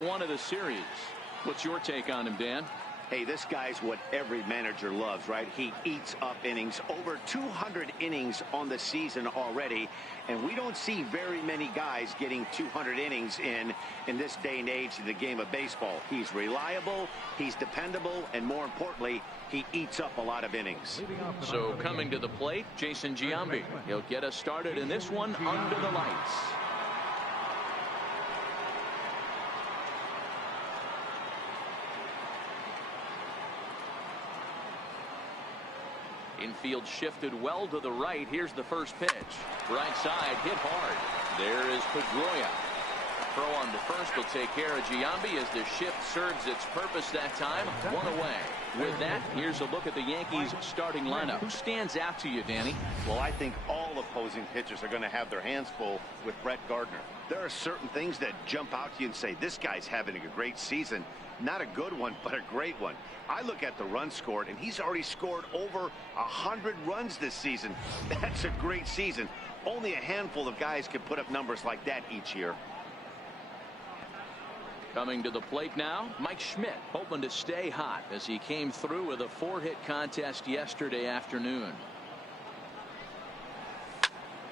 One of the series. What's your take on him, Dan? Hey, this guy's what every manager loves, right? He eats up innings. Over 200 innings on the season already. And we don't see very many guys getting 200 innings in this day and age in the game of baseball. He's reliable, he's dependable, and more importantly, he eats up a lot of innings. So coming to the plate, Jason Giambi. He'll get us started in this one under the lights. Infield shifted well to the right. Here's the first pitch. Right side, hit hard. There is Pedroia. Throw on to first will take care of Giambi as the shift serves its purpose that time. One away. With that, here's a look at the Yankees' starting lineup. Who stands out to you, Danny? Well, I think all opposing pitchers are going to have their hands full with Brett Gardner. There are certain things that jump out to you and say, this guy's having a great season. Not a good one, but a great one. I look at the runs scored, and he's already scored over 100 runs this season. That's a great season. Only a handful of guys can put up numbers like that each year. Coming to the plate now, Mike Schmidt, hoping to stay hot as he came through with a 4-hit contest yesterday afternoon.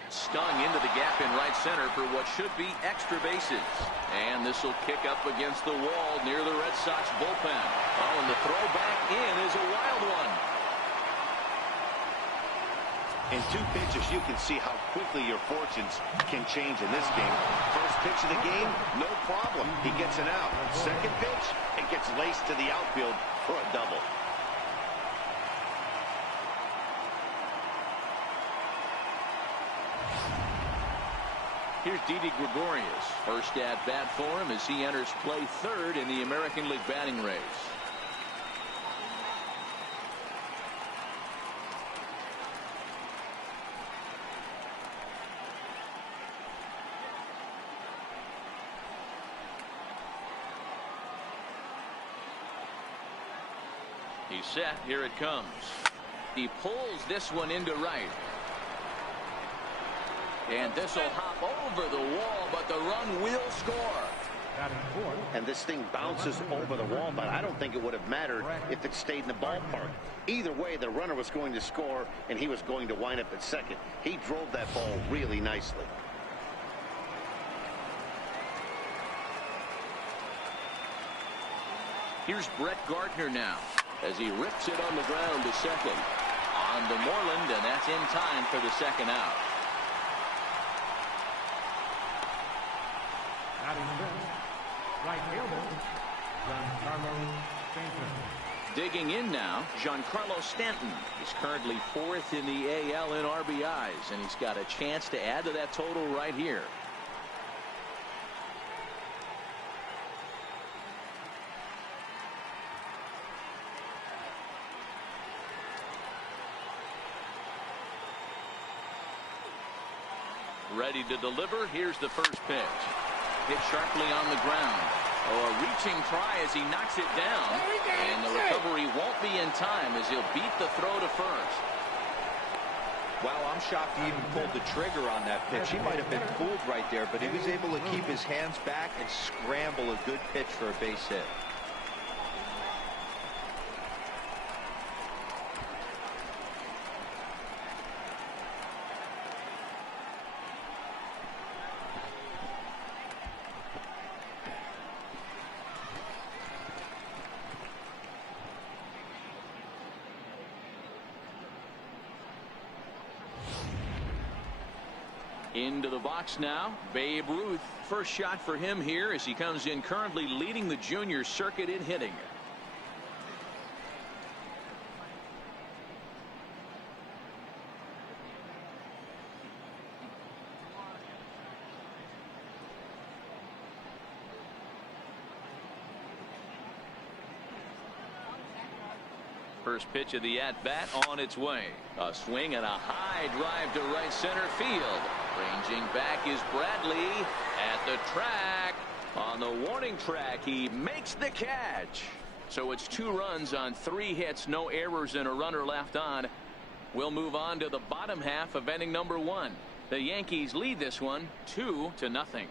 Stung into the gap in right center for what should be extra bases. And this will kick up against the wall near the Red Sox bullpen. Oh, and the throw back in is a wild one. In 2 pitches, you can see how quickly your fortunes can change in this game. First pitch of the game, no problem. He gets an out. Second pitch, it gets laced to the outfield for a double. Here's Didi Gregorius. First at bat for him as he enters play third in the American League batting race. He's set. Here it comes. He pulls this one into right. And this will hop over the wall, but the run will score. And this thing bounces over the wall, but I don't think it would have mattered if it stayed in the ballpark. Either way, the runner was going to score, and he was going to wind up at second. He drove that ball really nicely. Here's Brett Gardner now as he rips it on the ground to second. On to Moreland, and that's in time for the second out. Digging in now, Giancarlo Stanton. He's currently 4th in the AL in RBIs, and he's got a chance to add to that total right here. Ready to deliver. Here's the first pitch. Hit sharply on the ground. Oh, a reaching try as he knocks it down. And the recovery won't be in time as he'll beat the throw to first. Wow, I'm shocked he even pulled the trigger on that pitch. He might have been fooled right there, but he was able to keep his hands back and scramble a good pitch for a base hit. Into the box now, Babe Ruth. First shot for him here as he comes in currently leading the junior circuit in hitting. First pitch of the at-bat on its way. A swing and a high drive to right center field. Ranging back is Bradley at the track. On the warning track, he makes the catch. So it's 2 runs on 3 hits, no errors, and a runner left on. We'll move on to the bottom half of inning number 1. The Yankees lead this one 2-0.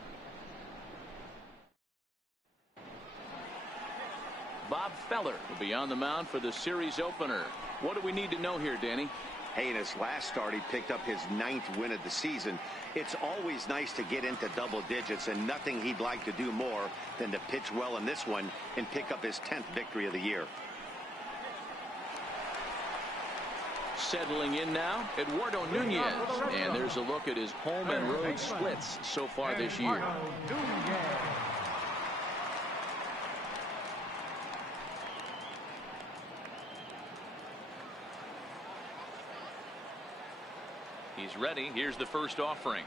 Bob Feller will be on the mound for the series opener. What do we need to know here, Danny? Hey, in his last start, he picked up his 9th win of the season. It's always nice to get into double digits, and nothing he'd like to do more than to pitch well in this one and pick up his 10th victory of the year. Settling in now, Eduardo Nunez. And there's a look at his home and road splits so far this year. He's ready. Here's the first offering.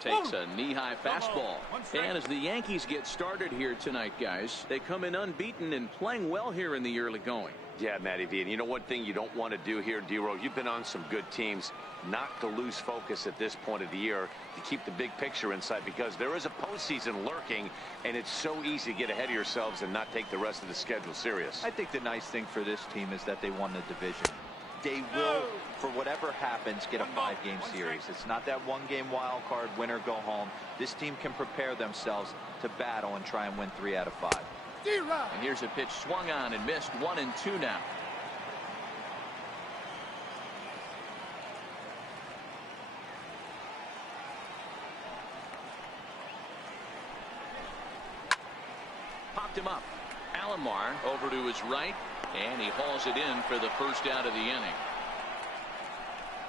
Takes a knee-high fastball. And as the Yankees get started here tonight, guys, they come in unbeaten and playing well here in the early going. Yeah, Matty V. And you know one thing you don't want to do here, D-Row, you've been on some good teams, not to lose focus at this point of the year, to keep the big picture in sight, because there is a postseason lurking, and it's so easy to get ahead of yourselves and not take the rest of the schedule serious. I think the nice thing for this team is that they won the division. They will, for whatever happens, get a 5-game series. It's not that 1-game wild card, win or go home. This team can prepare themselves to battle and try and win 3 out of 5. And here's a pitch swung on and missed. 1-2 now. Popped him up. Alomar over to his right, and he hauls it in for the first out of the inning.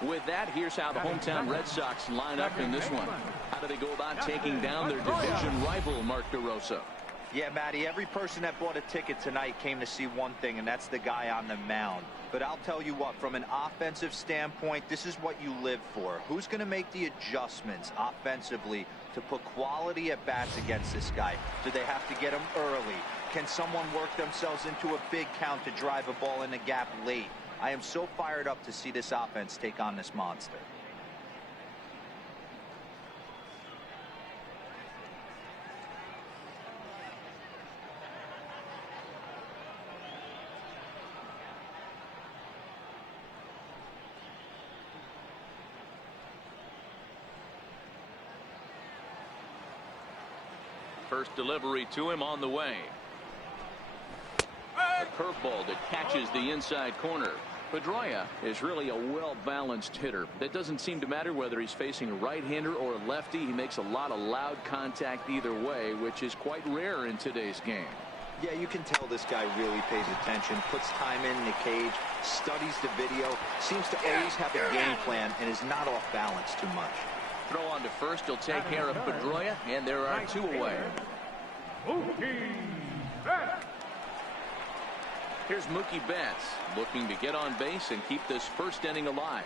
With that, here's how the hometown Red Sox line up in this one. How do they go about taking down their division rival, Mark DeRosa? Yeah, Matty, every person that bought a ticket tonight came to see one thing, and that's the guy on the mound. But I'll tell you what, from an offensive standpoint, this is what you live for. Who's going to make the adjustments offensively to put quality at bats against this guy? Do they have to get him early? Can someone work themselves into a big count to drive a ball in the gap late? I am so fired up to see this offense take on this monster. First delivery to him on the way. A curveball that catches the inside corner. Pedroia is really a well-balanced hitter. That doesn't seem to matter whether he's facing a right-hander or a lefty. He makes a lot of loud contact either way, which is quite rare in today's game. Yeah, you can tell this guy really pays attention, puts time in the cage, studies the video, seems to always have a game plan, and is not off balance too much. Throw on to first. He'll take care of Pedroia, and there are 2 away. Here's Mookie Betts looking to get on base and keep this first inning alive.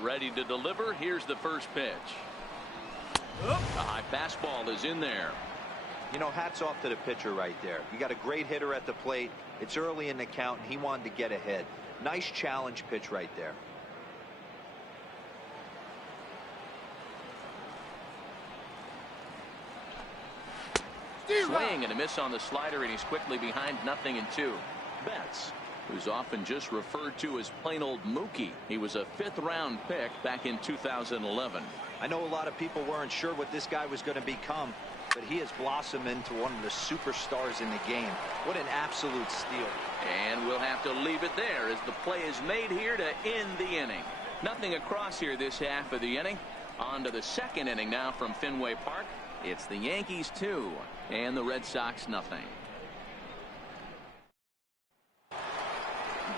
Ready to deliver. Here's the first pitch. A high fastball is in there. You know, hats off to the pitcher right there. You got a great hitter at the plate. It's early in the count, and he wanted to get ahead. Nice challenge pitch right there. Swing and a miss on the slider, and he's quickly behind 0-2. Betts, who's often just referred to as plain old Mookie. He was a 5th-round pick back in 2011. I know a lot of people weren't sure what this guy was going to become, but he has blossomed into one of the superstars in the game. What an absolute steal. And we'll have to leave it there as the play is made here to end the inning. Nothing across here this half of the inning. On to the second inning now from Fenway Park. It's the Yankees 2 and the Red Sox 0.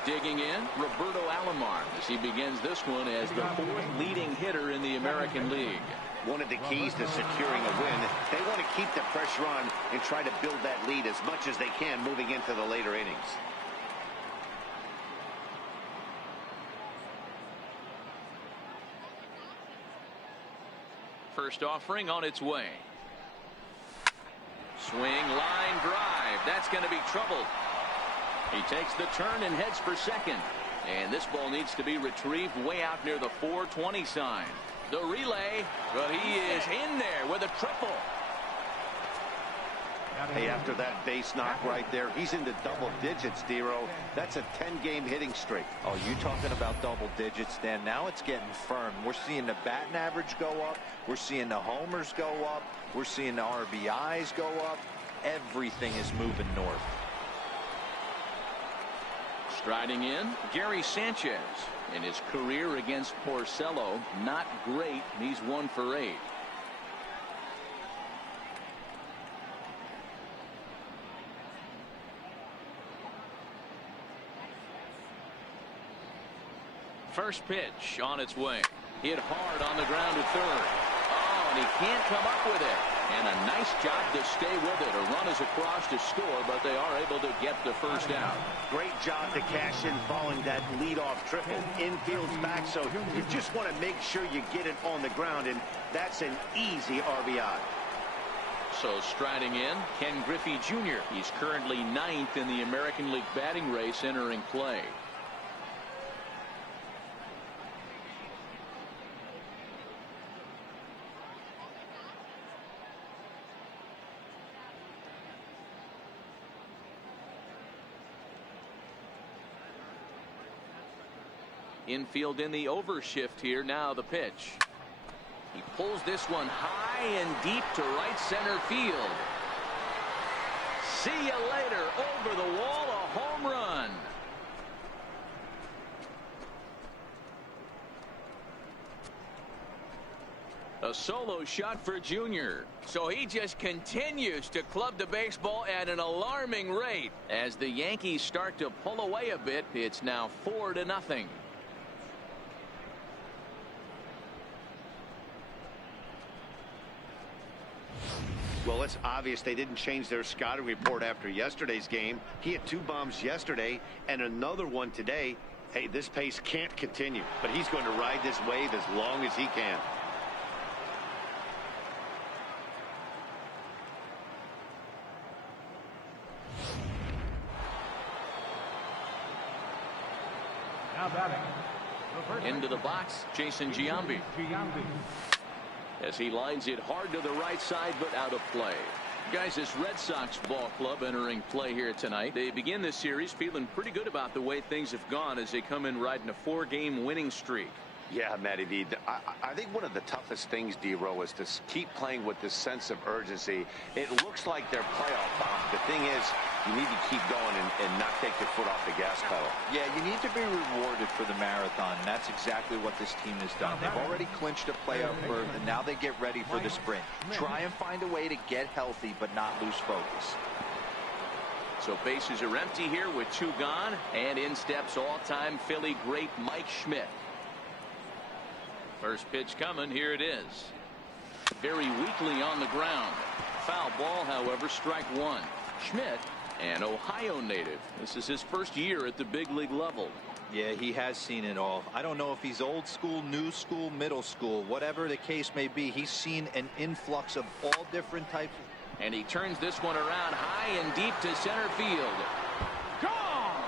Digging in, Roberto Alomar as he begins this one as the 4th leading hitter in the American League. One of the keys to securing a win, they want to keep the pressure on and try to build that lead as much as they can moving into the later innings. First offering on its way. Swing, line drive. That's going to be trouble. He takes the turn and heads for second. And this ball needs to be retrieved way out near the 420 sign. The relay, but he is in there with a triple. Hey, after that base knock right there, he's into double digits, Dero. That's a 10-game hitting streak. Oh, you talking about double digits, Dan? Now it's getting firm. We're seeing the batting average go up. We're seeing the homers go up. We're seeing the RBIs go up. Everything is moving north. Striding in, Gary Sanchez. In his career against Porcello, not great. He's 1 for 8. First pitch on its way. Hit hard on the ground to third. Oh, and he can't come up with it. And a nice job to stay with it. A run is across to score, but they are able to get the first out. Great job to cash in following that leadoff triple. Infield's back, so you just want to make sure you get it on the ground, and that's an easy RBI. So striding in, Ken Griffey Jr. He's currently 9th in the American League batting race entering play. Infield in the overshift here. Now the pitch. He pulls this one high and deep to right center field. See you later. Over the wall, a home run. A solo shot for Junior. So he just continues to club the baseball at an alarming rate. As the Yankees start to pull away a bit, it's now 4-0. Well, it's obvious they didn't change their scouting report after yesterday's game. He had 2 bombs yesterday and another one today. Hey, this pace can't continue, but he's going to ride this wave as long as he can. Now batting. Into the box, Jason Giambi. As he lines it hard to the right side, but out of play. Guys, this Red Sox ball club entering play here tonight. They begin this series feeling pretty good about the way things have gone as they come in riding a 4-game winning streak. Yeah, Matty V. I think one of the toughest things, D-Row, is to keep playing with this sense of urgency. It looks like they're playoff bound. The thing is, you need to keep going and not take your foot off the gas pedal. Yeah, you need to be rewarded for the marathon. And that's exactly what this team has done. They've already clinched a playoff berth, and now they get ready for the sprint. Try and find a way to get healthy, but not lose focus. So bases are empty here with 2 gone, and in steps all-time Philly great Mike Schmidt. First pitch coming. Here it is. Very weakly on the ground. Foul ball, however, strike 1. Schmidt, an Ohio native. This is his first year at the big league level. Yeah, he has seen it all. I don't know if he's old school, new school, middle school, whatever the case may be. He's seen an influx of all different types. And he turns this one around high and deep to center field. Gone!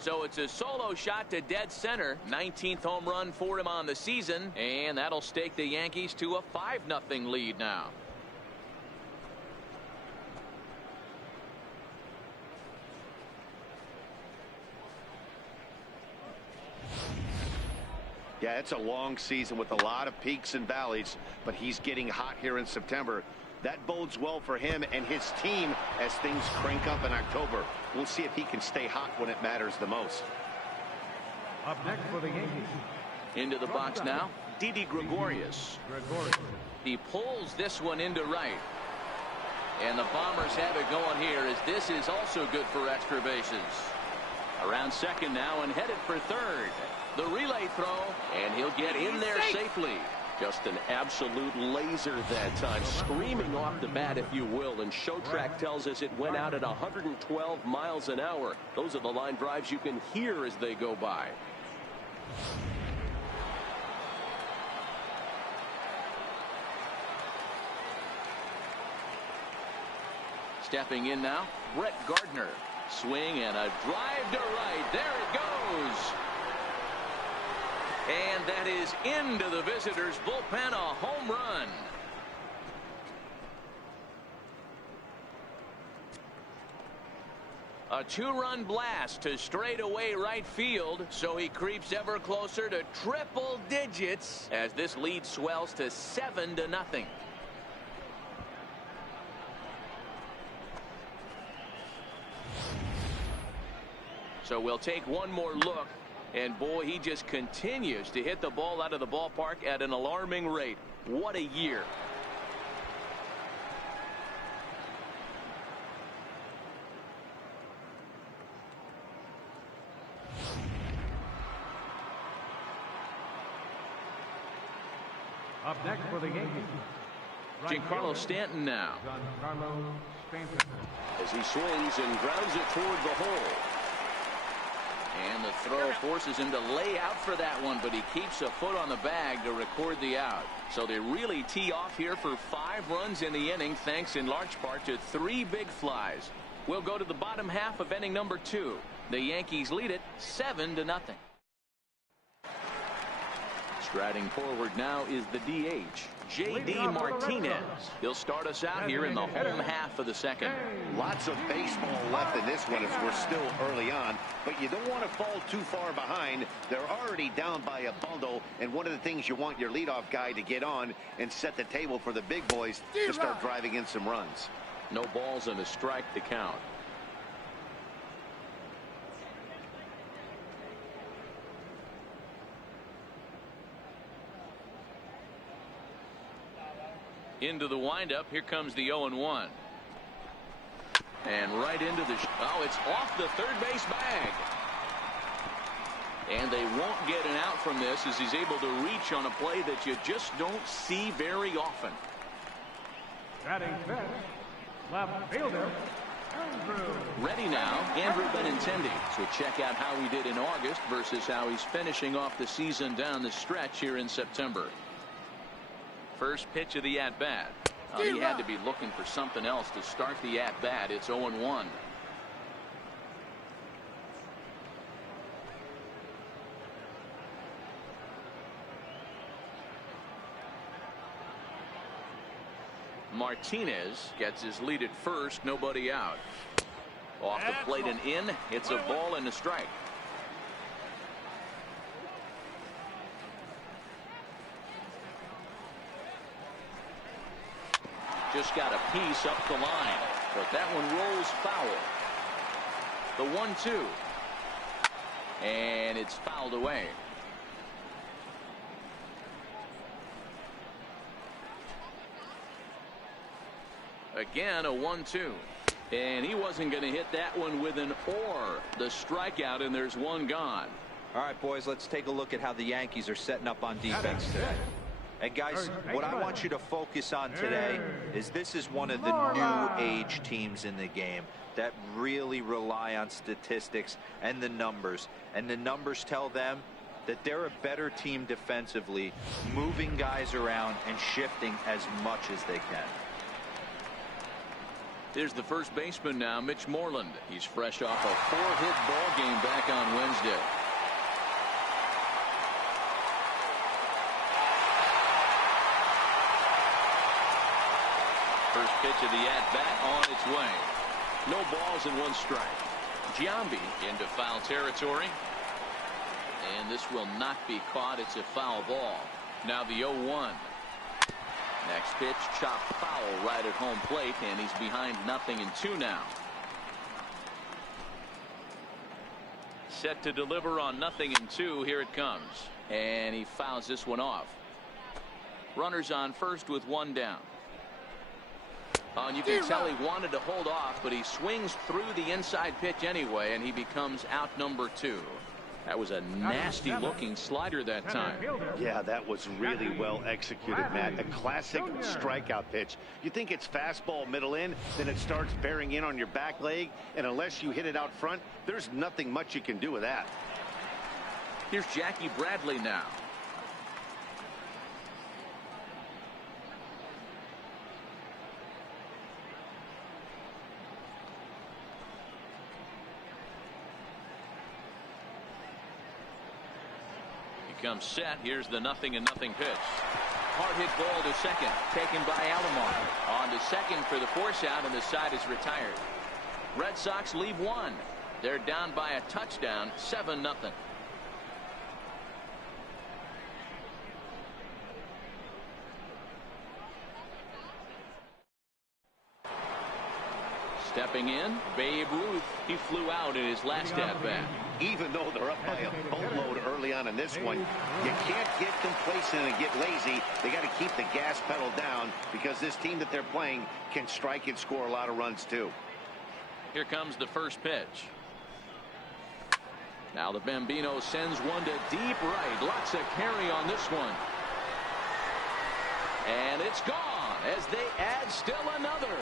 So it's a solo shot to dead center. 19th home run for him on the season. And that'll stake the Yankees to a 5-0 lead now. Yeah, it's a long season with a lot of peaks and valleys, but he's getting hot here in September. That bodes well for him and his team as things crank up in October. We'll see if he can stay hot when it matters the most. Up next for the Yankees. Into the box now, Didi Gregorius. He pulls this one into right. And the Bombers have it going here as this is also good for extra bases. Around second now and headed for third. The relay throw, and he'll get in there safely. Just an absolute laser that time, screaming off the bat, if you will. And Showtrack tells us it went out at 112 miles an hour. Those are the line drives you can hear as they go by. Stepping in now, Brett Gardner. Swing and a drive to right. There it goes. And that is into the visitors' bullpen, a home run. A two-run blast to straightaway right field, so he creeps ever closer to triple digits as this lead swells to 7-0. So we'll take one more look, and boy, he just continues to hit the ball out of the ballpark at an alarming rate. What a year. Up next for the Yankees, Giancarlo Stanton now. Giancarlo Stanton. As he swings and grounds it toward the hole. And the throw forces him to lay out for that one, but he keeps a foot on the bag to record the out. So they really tee off here for 5 runs in the inning, thanks in large part to 3 big flies. We'll go to the bottom half of inning number 2. The Yankees lead it 7-0. Striding forward now is the DH, J.D. Martinez. He'll start us out here in the home half of the second. Lots of baseball left in this one as we're still early on, but you don't want to fall too far behind. They're already down by a bundle, and one of the things you want your leadoff guy to get on and set the table for the big boys to start driving in some runs. No balls and a strike to count. Into the windup. Here comes the 0-1. And right into the it's off the third base bag. And they won't get an out from this as he's able to reach on a play that you just don't see very often. Batting fifth, left fielder, Andrew. Ready now, Andrew Benintendi. So check out how he did in August versus how he's finishing off the season down the stretch here in September. First pitch of the at-bat. He had to be looking for something else to start the at-bat. It's 0-1. Martinez gets his lead at first, nobody out. Off the plate and in. It's a ball and a strike. Just got a piece up the line, but that one rolls foul. The 1-2, and it's fouled away. Again, a 1-2, and he wasn't going to hit that one with an or. The strikeout, and there's one gone. All right, boys, let's take a look at how the Yankees are setting up on defense today. And guys, what I want you to focus on today is this is one of the new age teams in the game that really rely on statistics and the numbers. And the numbers tell them that they're a better team defensively, moving guys around and shifting as much as they can. Here's the first baseman now, Mitch Moreland. He's fresh off a 4-hit ball game back on Wednesday. First pitch of the at-bat on its way. No balls and 1 strike. Giambi into foul territory. And this will not be caught. It's a foul ball. Now the 0-1. Next pitch, chopped foul right at home plate, and he's behind 0-2 now. Set to deliver on 0-2. Here it comes. And he fouls this one off. Runners on first with 1 down. And you can tell he wanted to hold off, but he swings through the inside pitch anyway, and he becomes out number 2. That was a nasty looking slider that time. Yeah, that was really well executed, Matt. A classic strikeout pitch. You think it's fastball middle in, then it starts bearing in on your back leg, and unless you hit it out front, there's nothing much you can do with that. Here's Jackie Bradley now. comes set. Here's the 0-0 pitch. Hard hit ball to second. Taken by Alomar. On to second for the force out, and the side is retired. Red Sox leave one. They're down by a touchdown, 7-0. Stepping in, Babe Ruth. He flew out in his last at-bat. Even though they're up by a boatload early on in this one, you can't get complacent and get lazy. They got to keep the gas pedal down because this team that they're playing can strike and score a lot of runs too. Here comes the first pitch. Now the Bambino sends one to deep right. Lots of carry on this one. And it's gone as they add still another.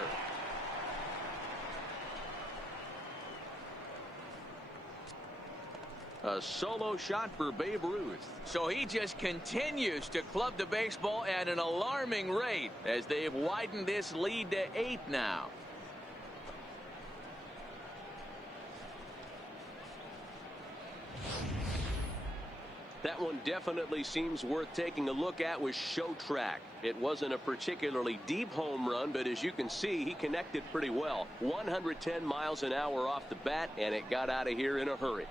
A solo shot for Babe Ruth. So he just continues to club the baseball at an alarming rate as they've widened this lead to 8 now. That one definitely seems worth taking a look at with Show Track. It wasn't a particularly deep home run, but as you can see, he connected pretty well. 110 miles an hour off the bat, and it got out of here in a hurry.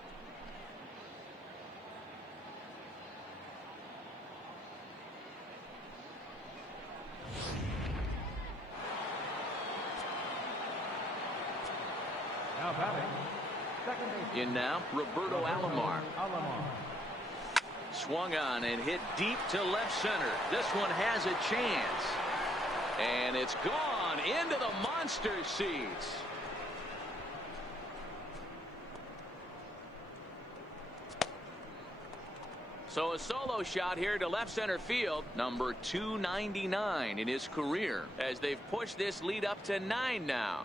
Now batting, second base. In now, Roberto Alomar. Swung on and hit deep to left center. This one has a chance. And it's gone into the monster seats. So a solo shot here to left center field. Number 299 in his career as they've pushed this lead up to 9 now.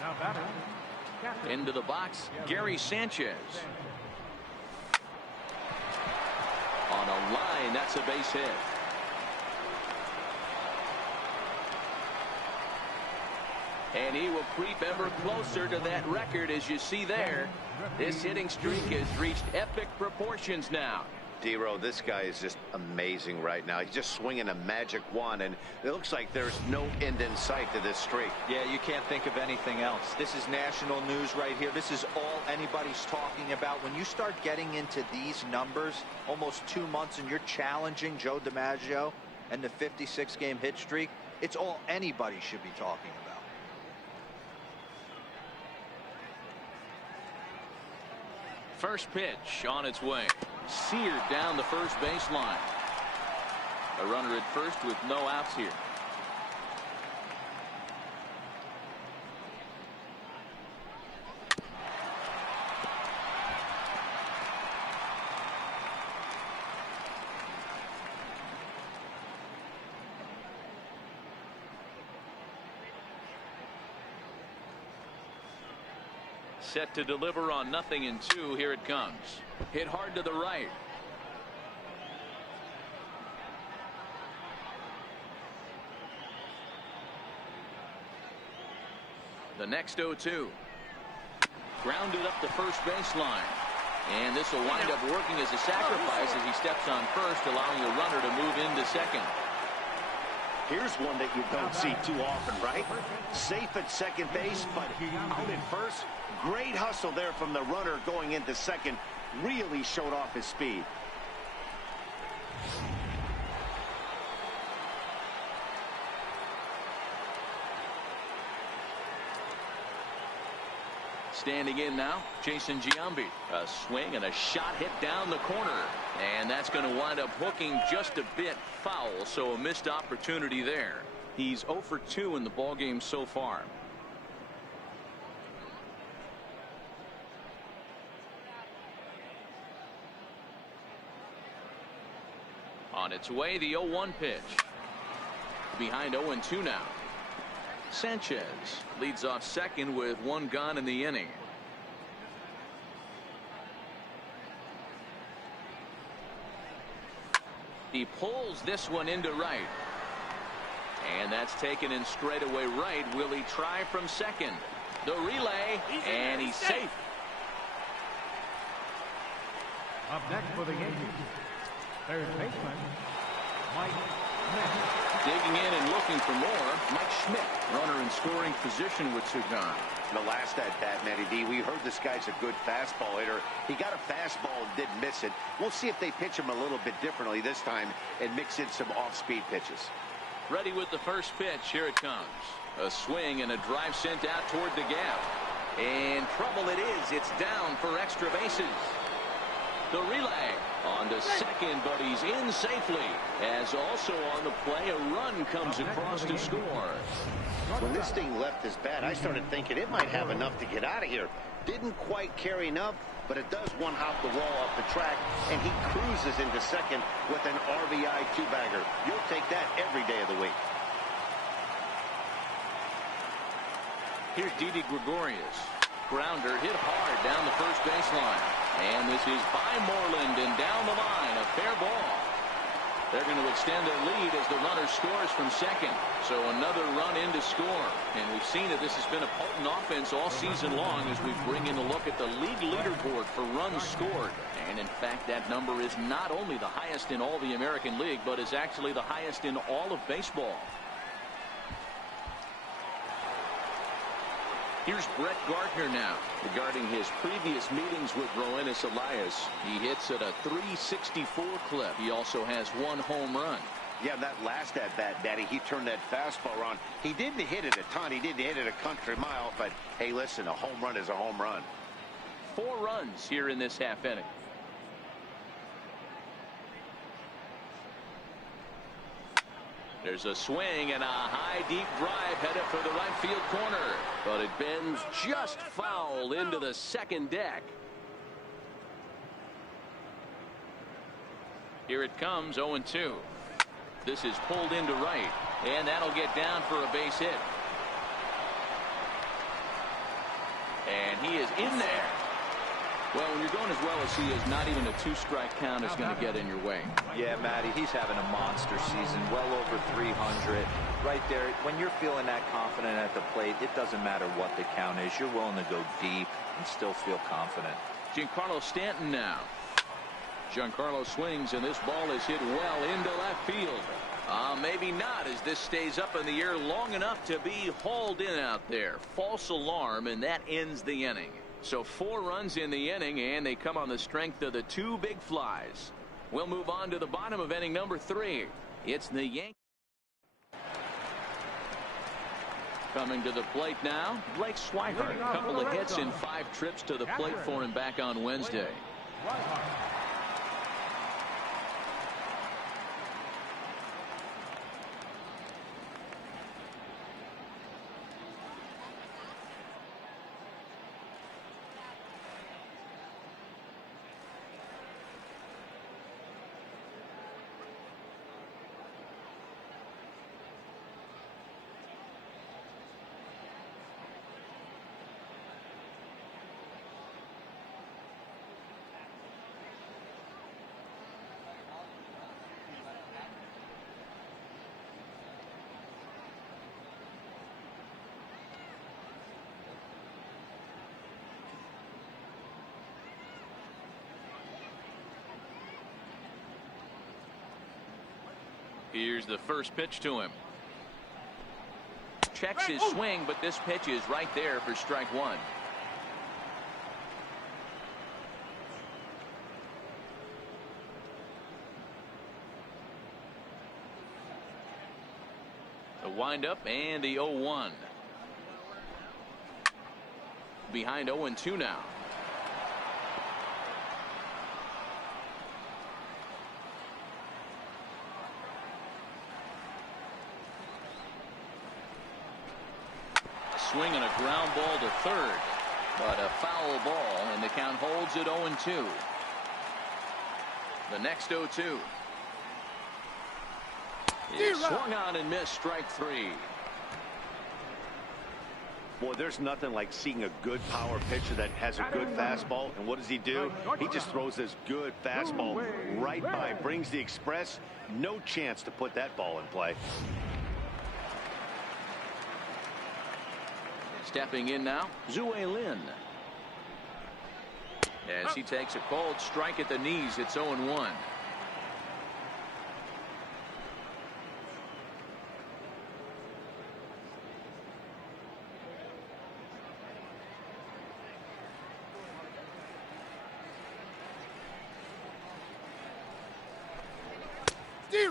Now batting, catcher. Into the box, Gary Sanchez. On a line, that's a base hit. And he will creep ever closer to that record, as you see there. This hitting streak has reached epic proportions now. D-Row, this guy is just amazing right now. He's just swinging a magic wand, and it looks like there's no end in sight to this streak. Yeah, you can't think of anything else. This is national news right here. This is all anybody's talking about. When you start getting into these numbers, almost 2 months, and you're challenging Joe DiMaggio and the 56-game hit streak, it's all anybody should be talking about. First pitch on its way. Seared down the first baseline. A runner at first with no outs here. Set to deliver on 0-2. Here it comes. Hit hard to the right. The next 0-2. Grounded up the first baseline. And this will wind up working as a sacrifice as he steps on first, allowing the runner to move into second. Here's one that you don't see too often, right? Safe at second base, but out at first. Great hustle there from the runner going into second. Really showed off his speed. Standing in now, Jason Giambi. A swing and a shot hit down the corner. And that's going to wind up hooking just a bit foul, so a missed opportunity there. He's 0 for 2 in the ballgame so far. On its way, the 0-1 pitch. Behind 0-2 now. Sanchez leads off second with one gone in the inning. He pulls this one into right. And that's taken in straightaway right. Will he try from second? The relay, and he's safe. Up next for the Yankees, third baseman, Mike Schmidt. Digging in and looking for more, Mike Schmidt, runner in scoring position with two gone. The last at bat, Matty D, we heard this guy's a good fastball hitter. He got a fastball and didn't miss it. We'll see if they pitch him a little bit differently this time and mix in some off-speed pitches. Ready with the first pitch. Here it comes. A swing and a drive sent out toward the gap. And trouble it is. It's down for extra bases. The relay on to second, but he's in safely. As also on the play, a run comes across to score. When this thing left his bat, I started thinking it might have enough to get out of here. Didn't quite carry enough, but it does one hop the wall off the track, and he cruises into second with an RBI two-bagger. You'll take that every day of the week. Here's Didi Gregorius. Grounder hit hard down the first baseline. And this is by Moreland and down the line. A fair ball. They're going to extend their lead as the runner scores from second. So another run in to score. And we've seen that this has been a potent offense all season long as we bring in a look at the league leaderboard for runs scored. And in fact, that number is not only the highest in all the American League, but is actually the highest in all of baseball. Here's Brett Gardner now. Regarding his previous meetings with Roenis Elias, he hits at a .364 clip. He also has one home run. Yeah, that last at-bat, Daddy, he turned that fastball around. He didn't hit it a ton. He didn't hit it a country mile. But, hey, listen, a home run is a home run. 4 runs here in this half inning. There's a swing and a high deep drive headed for the right field corner. But it bends just foul into the second deck. Here it comes, 0-2. This is pulled into right, and that'll get down for a base hit. And he is in there. Well, when you're going as well as he is, not even a 2-strike count is going to get in your way. Yeah, Matty, he's having a monster season, well over 300. Right there, when you're feeling that confident at the plate, it doesn't matter what the count is. You're willing to go deep and still feel confident. Giancarlo Stanton now. Giancarlo swings, and this ball is hit well into left field. Maybe not, as this stays up in the air long enough to be hauled in out there. False alarm, and that ends the inning. So 4 runs in the inning, and they come on the strength of the 2 big flies. We'll move on to the bottom of inning number 3. It's the Yankees. Coming to the plate now, Blake Swihart. A couple of hits in 5 trips to the plate for him back on Wednesday. Here's the first pitch to him. Checks his swing, but this pitch is right there for strike 1. The windup and the 0-1. Behind 0-2 now. Swing and a ground ball to third, but a foul ball, and the count holds at 0-2. The next 0-2 is swung on and missed, strike 3. Boy, there's nothing like seeing a good power pitcher that has a good fastball. And what does he do? He just throws this good fastball right by, brings the express. No chance to put that ball in play. Stepping in now, Zue Lin. As he takes a cold strike at the knees, it's 0-1.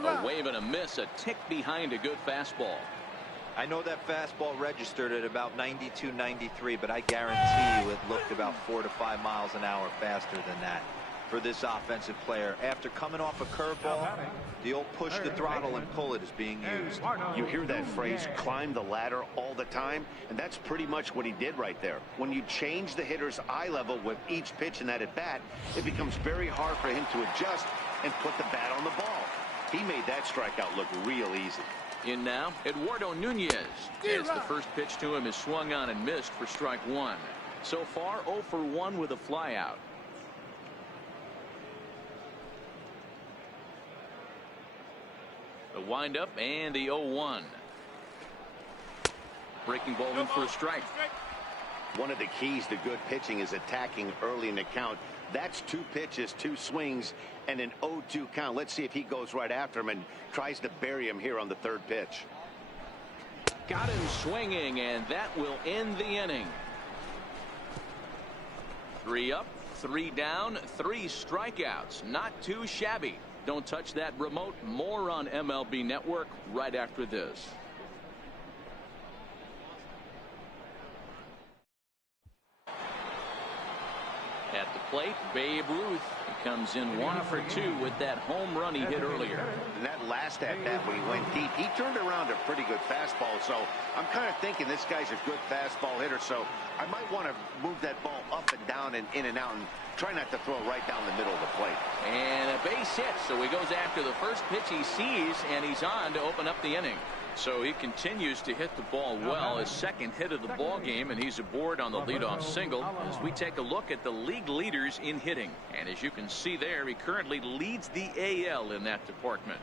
A wave and a miss, a tick behind a good fastball. I know that fastball registered at about 92, 93, but I guarantee you it looked about 4 to 5 miles an hour faster than that for this offensive player. After coming off a curveball, the old push the throttle and pull it is being used. You hear that phrase, climb the ladder, all the time, and that's pretty much what he did right there. When you change the hitter's eye level with each pitch in that at-bat, it becomes very hard for him to adjust and put the bat on the ball. He made that strikeout look real easy. In now, Eduardo Nunez. As the first pitch to him is swung on and missed for strike one. So far, 0 for 1 with a flyout. The windup and the 0-1. Breaking ball in for a strike. One of the keys to good pitching is attacking early in the count. That's 2 pitches, 2 swings, and an 0-2 count. Let's see if he goes right after him and tries to bury him here on the 3rd pitch. Got him swinging, and that will end the inning. 3 up, 3 down, 3 strikeouts. Not too shabby. Don't touch that remote. More on MLB Network right after this. At the plate, Babe Ruth. He comes in 1 for 2 with that home run he hit earlier. And that last at-bat when he went deep, he turned around a pretty good fastball. So I'm kind of thinking this guy's a good fastball hitter. So I might want to move that ball up and down and in and out and try not to throw it right down the middle of the plate. And a base hit. So he goes after the first pitch he sees, and he's on to open up the inning. So he continues to hit the ball well. His 2nd hit of the ball game, and he's aboard on the leadoff single as we take a look at the league leaders in hitting. And as you can see there, he currently leads the AL in that department.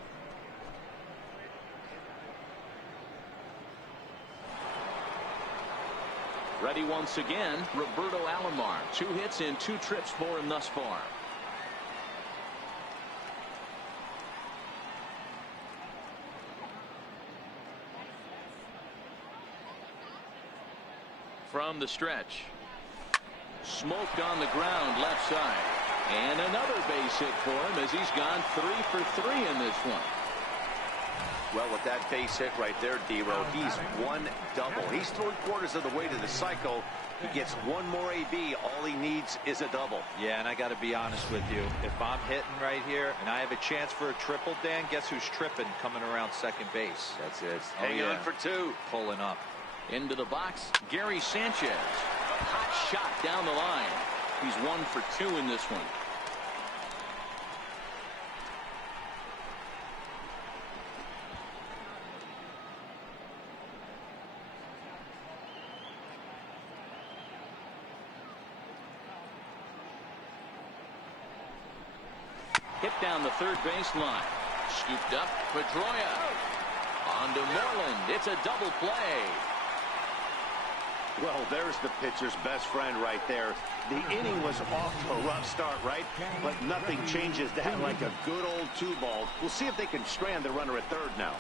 Ready once again, Roberto Alomar. 2 hits in 2 trips for him thus far. From the stretch. Smoked on the ground left side. And another base hit for him as he's gone 3 for 3 in this one. Well, with that base hit right there, D-Row, he's 1 double. He's 3/4 of the way to the cycle. He gets 1 more AB. All he needs is a double. Yeah, and I got to be honest with you. If I'm hitting right here and I have a chance for a triple, Dan, guess who's tripping coming around second base? That's it. Hanging on for 2. Pulling up. Into the box, Gary Sanchez. Hot shot down the line. He's 1 for 2 in this one. Hit down the third baseline. Scooped up, Pedroia. On to Moreland. It's a double play. Well, there's the pitcher's best friend right there. The inning was off to a rough start, right? But nothing changes that like a good old 2-ball. We'll see if they can strand the runner at third now.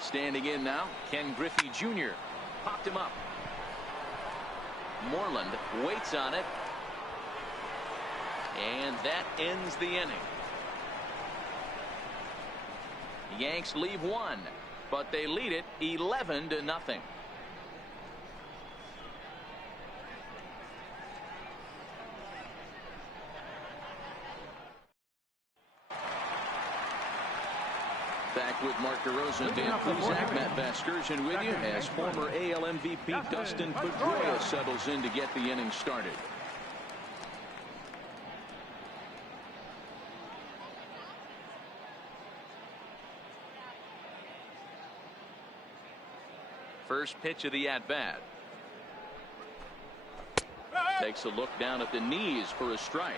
Standing in now, Ken Griffey Jr. Popped him up. Moreland waits on it. And that ends the inning. Yanks leave 1, but they lead it 11-0. Back with Mark Dr. Rosen, Dan Plesac, Matt Vasgersian with you as former AL MVP Dustin Pedroia settles in to get the inning started. First pitch of the at-bat. Takes a look down at the knees for a strike.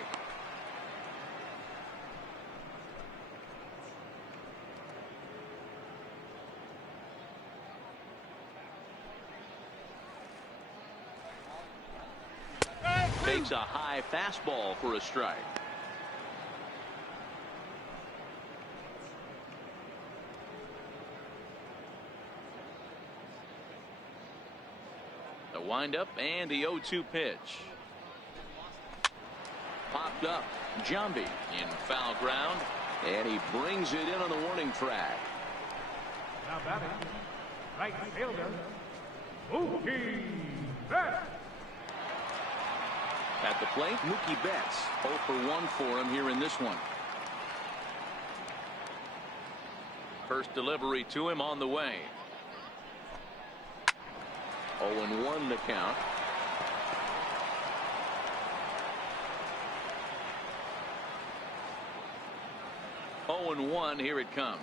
Takes a high fastball for a strike. The windup and the 0-2 pitch. Popped up. Giambi in foul ground, and he brings it in on the warning track. Now batting, right fielder, Mookie Betts. At the plate, Mookie Betts. 0 for 1 for him here in this one. First delivery to him on the way. 0-1 the count. And 1, here it comes.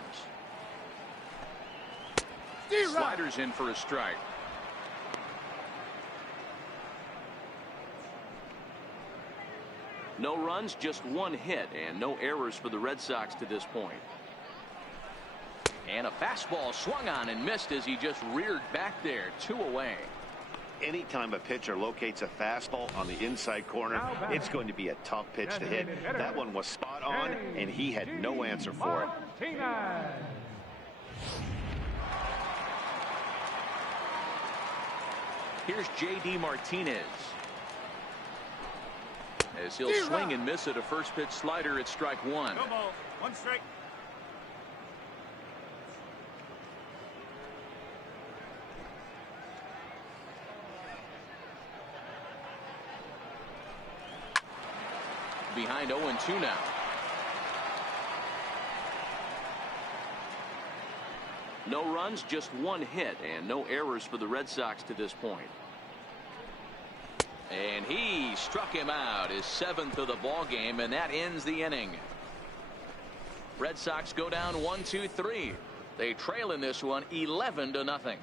Sliders in for a strike. No runs, just 1 hit, and no errors for the Red Sox to this point. And a fastball swung on and missed as he just reared back there. 2 away. Anytime a pitcher locates a fastball on the inside corner, it's going to be a tough pitch to hit. That one was spot on, and he had no answer for it. Here's J.D. Martinez. As he'll swing and miss at a first pitch slider at strike 1. No ball, 1 strike. Behind 0-2 now. No runs, just 1 hit, and no errors for the Red Sox to this point. And he struck him out, his 7th of the ball game, and that ends the inning. Red Sox go down 1-2-3. They trail in this one 11-0.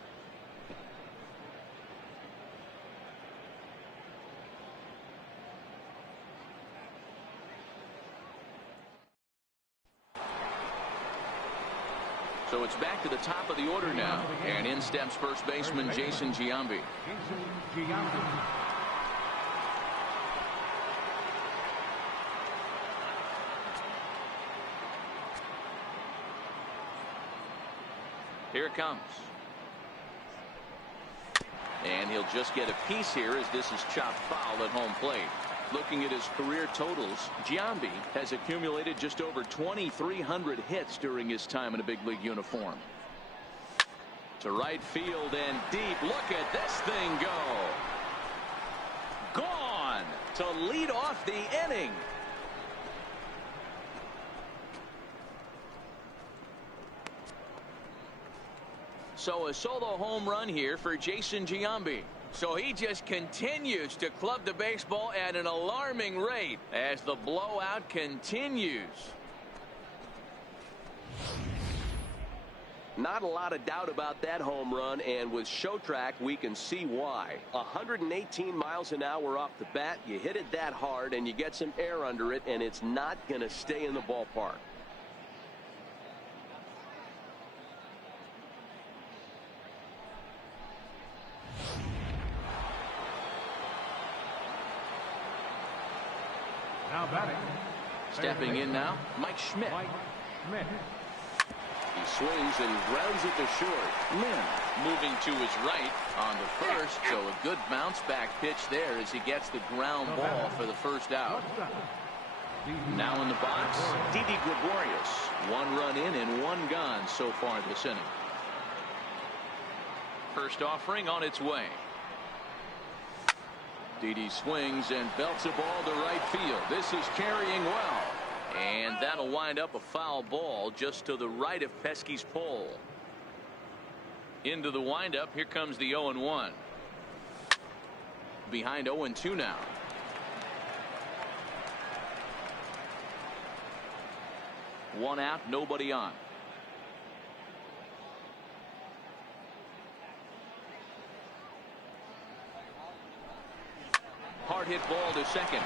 So it's back to the top of the order now, and in steps first baseman Jason Giambi. Here it comes. And he'll just get a piece here as this is chopped foul at home plate. Looking at his career totals, Giambi has accumulated just over 2,300 hits during his time in a big league uniform. To right field and deep. Look at this thing go. Gone to lead off the inning. So a solo home run here for Jason Giambi. So he just continues to club the baseball at an alarming rate as the blowout continues. Not a lot of doubt about that home run, and with Showtrack we can see why. 118 miles an hour off the bat, you hit it that hard and you get some air under it, and it's not going to stay in the ballpark. Now batting. Stepping in now, Mike Schmidt. He swings and grounds it to short. Lynn moving to his right on the first, so a good bounce back pitch there as he gets the ground ball for the first out. Now in the box, Didi Gregorius. 1 run in and 1 gone so far this inning. First offering on its way. Didi swings and belts a ball to right field. This is carrying well. And that'll wind up a foul ball just to the right of Pesky's pole. Into the windup. Here comes the 0-1. Behind 0-2 now. One out, nobody on. Hard hit ball to second.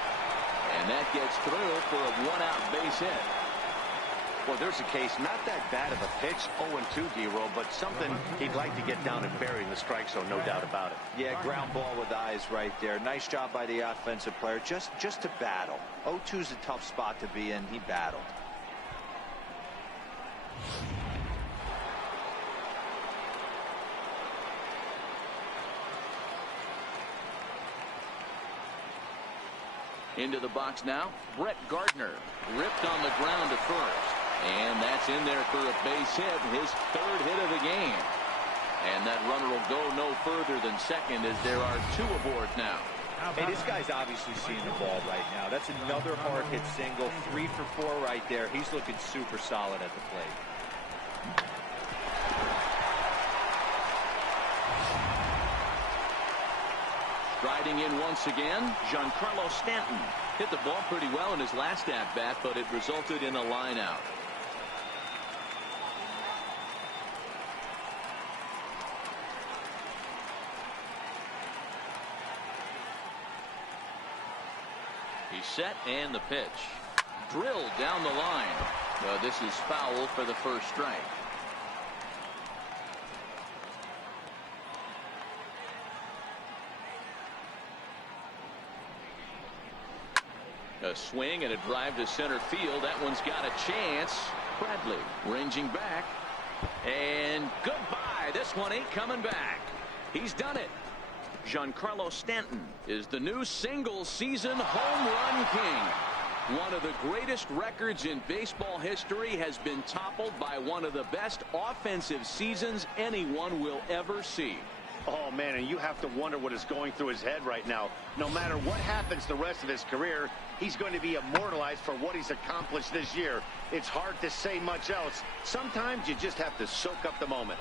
And that gets through for a one-out base hit. Well, there's a case, not that bad of a pitch, 0-2, D-Roll, but something he'd like to get down and bury in the strike zone, no doubt about it. Yeah, ground ball with eyes right there. Nice job by the offensive player, just to battle. 0-2's a tough spot to be in. He battled. Into the box now. Brett Gardner ripped on the ground to first. And that's in there for a base hit, his third hit of the game. And that runner will go no further than second as there are two aboard now. Hey, this guy's obviously seeing the ball right now. That's another hard hit single. 3 for 4 right there. He's looking super solid at the plate. Striding in once again, Giancarlo Stanton. Hit the ball pretty well in his last at-bat, but it resulted in a line out. He's set and the pitch. Drilled down the line. This is foul for the first strike. A swing and a drive to center field. That one's got a chance. Bradley ranging back. And goodbye. This one ain't coming back. He's done it. Giancarlo Stanton is the new single-season home run king. One of the greatest records in baseball history has been toppled by one of the best offensive seasons anyone will ever see. Oh, man, and you have to wonder what is going through his head right now. No matter what happens the rest of his career, he's going to be immortalized for what he's accomplished this year. It's hard to say much else. Sometimes you just have to soak up the moment.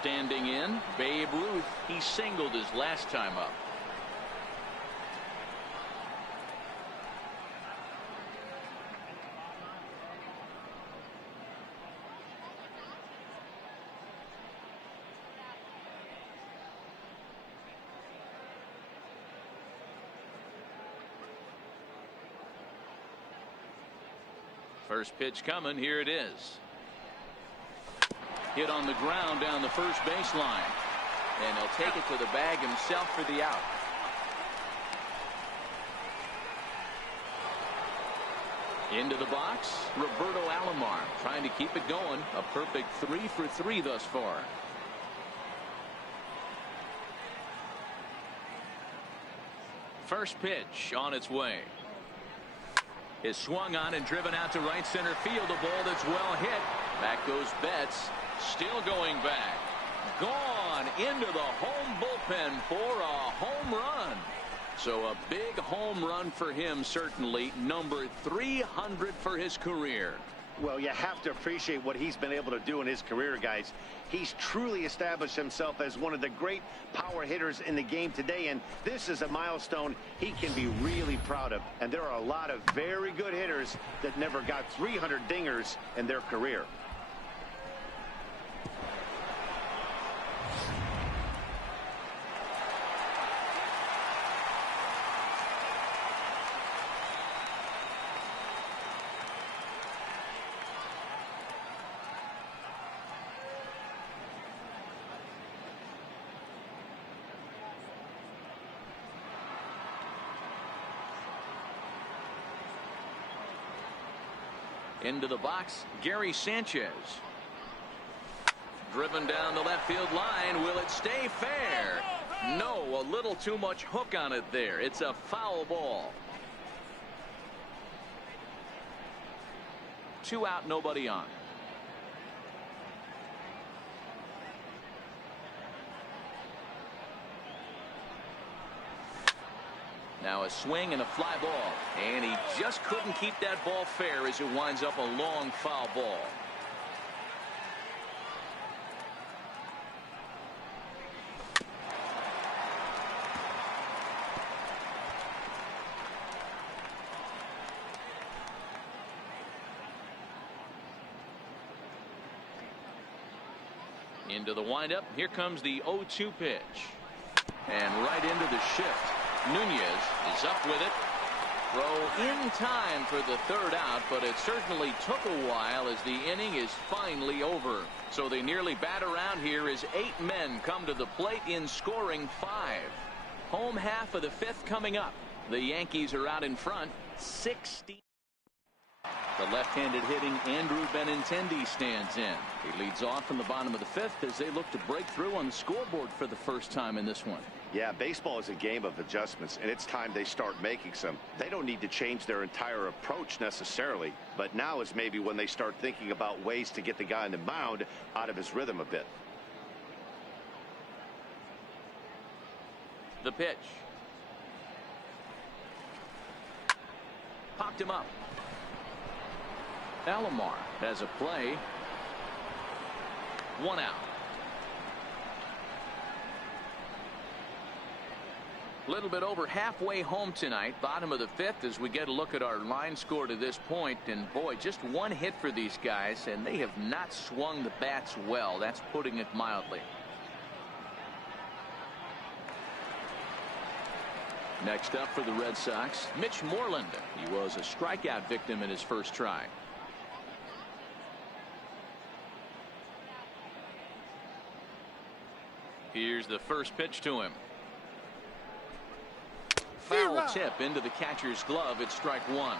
Standing in, Babe Ruth. He singled his last time up. First pitch coming. Here it is. Hit on the ground down the first baseline. And he'll take it to the bag himself for the out. Into the box, Roberto Alomar trying to keep it going. A perfect 3 for 3 thus far. First pitch on its way. Is swung on and driven out to right center field. A ball that's well hit. Back goes Betts. Still going back. Gone into the home bullpen for a home run. So a big home run for him, certainly. Number 300 for his career. Well, you have to appreciate what he's been able to do in his career, guys. He's truly established himself as one of the great power hitters in the game today, and this is a milestone he can be really proud of. And there are a lot of very good hitters that never got 300 dingers in their career. Into the box, Gary Sanchez. Driven down the left field line. Will it stay fair? No, a little too much hook on it there. It's a foul ball. 2 out, nobody on. Now a swing and a fly ball. And he just couldn't keep that ball fair as it winds up a long foul ball. Into the windup. Here comes the 0-2 pitch. And right into the shift. Nunez is up with it. Throw in time for the 3rd out, but it certainly took a while as the inning is finally over. So they nearly bat around here as 8 men come to the plate in scoring 5. Home half of the 5th coming up. The Yankees are out in front 60. The left-handed hitting Andrew Benintendi stands in. He leads off in the bottom of the 5th as they look to break through on the scoreboard for the first time in this one. Yeah, baseball is a game of adjustments, and it's time they start making some. They don't need to change their entire approach necessarily, but now is maybe when they start thinking about ways to get the guy on the mound out of his rhythm a bit. The pitch. Popped him up. Alomar has a play. 1 out. A little bit over halfway home tonight, bottom of the 5th, as we get a look at our line score to this point. And boy, just 1 hit for these guys, and they have not swung the bats well. That's putting it mildly. Next up for the Red Sox, Mitch Moreland. He was a strikeout victim in his first try. Here's the first pitch to him. Foul tip into the catcher's glove. It's strike 1.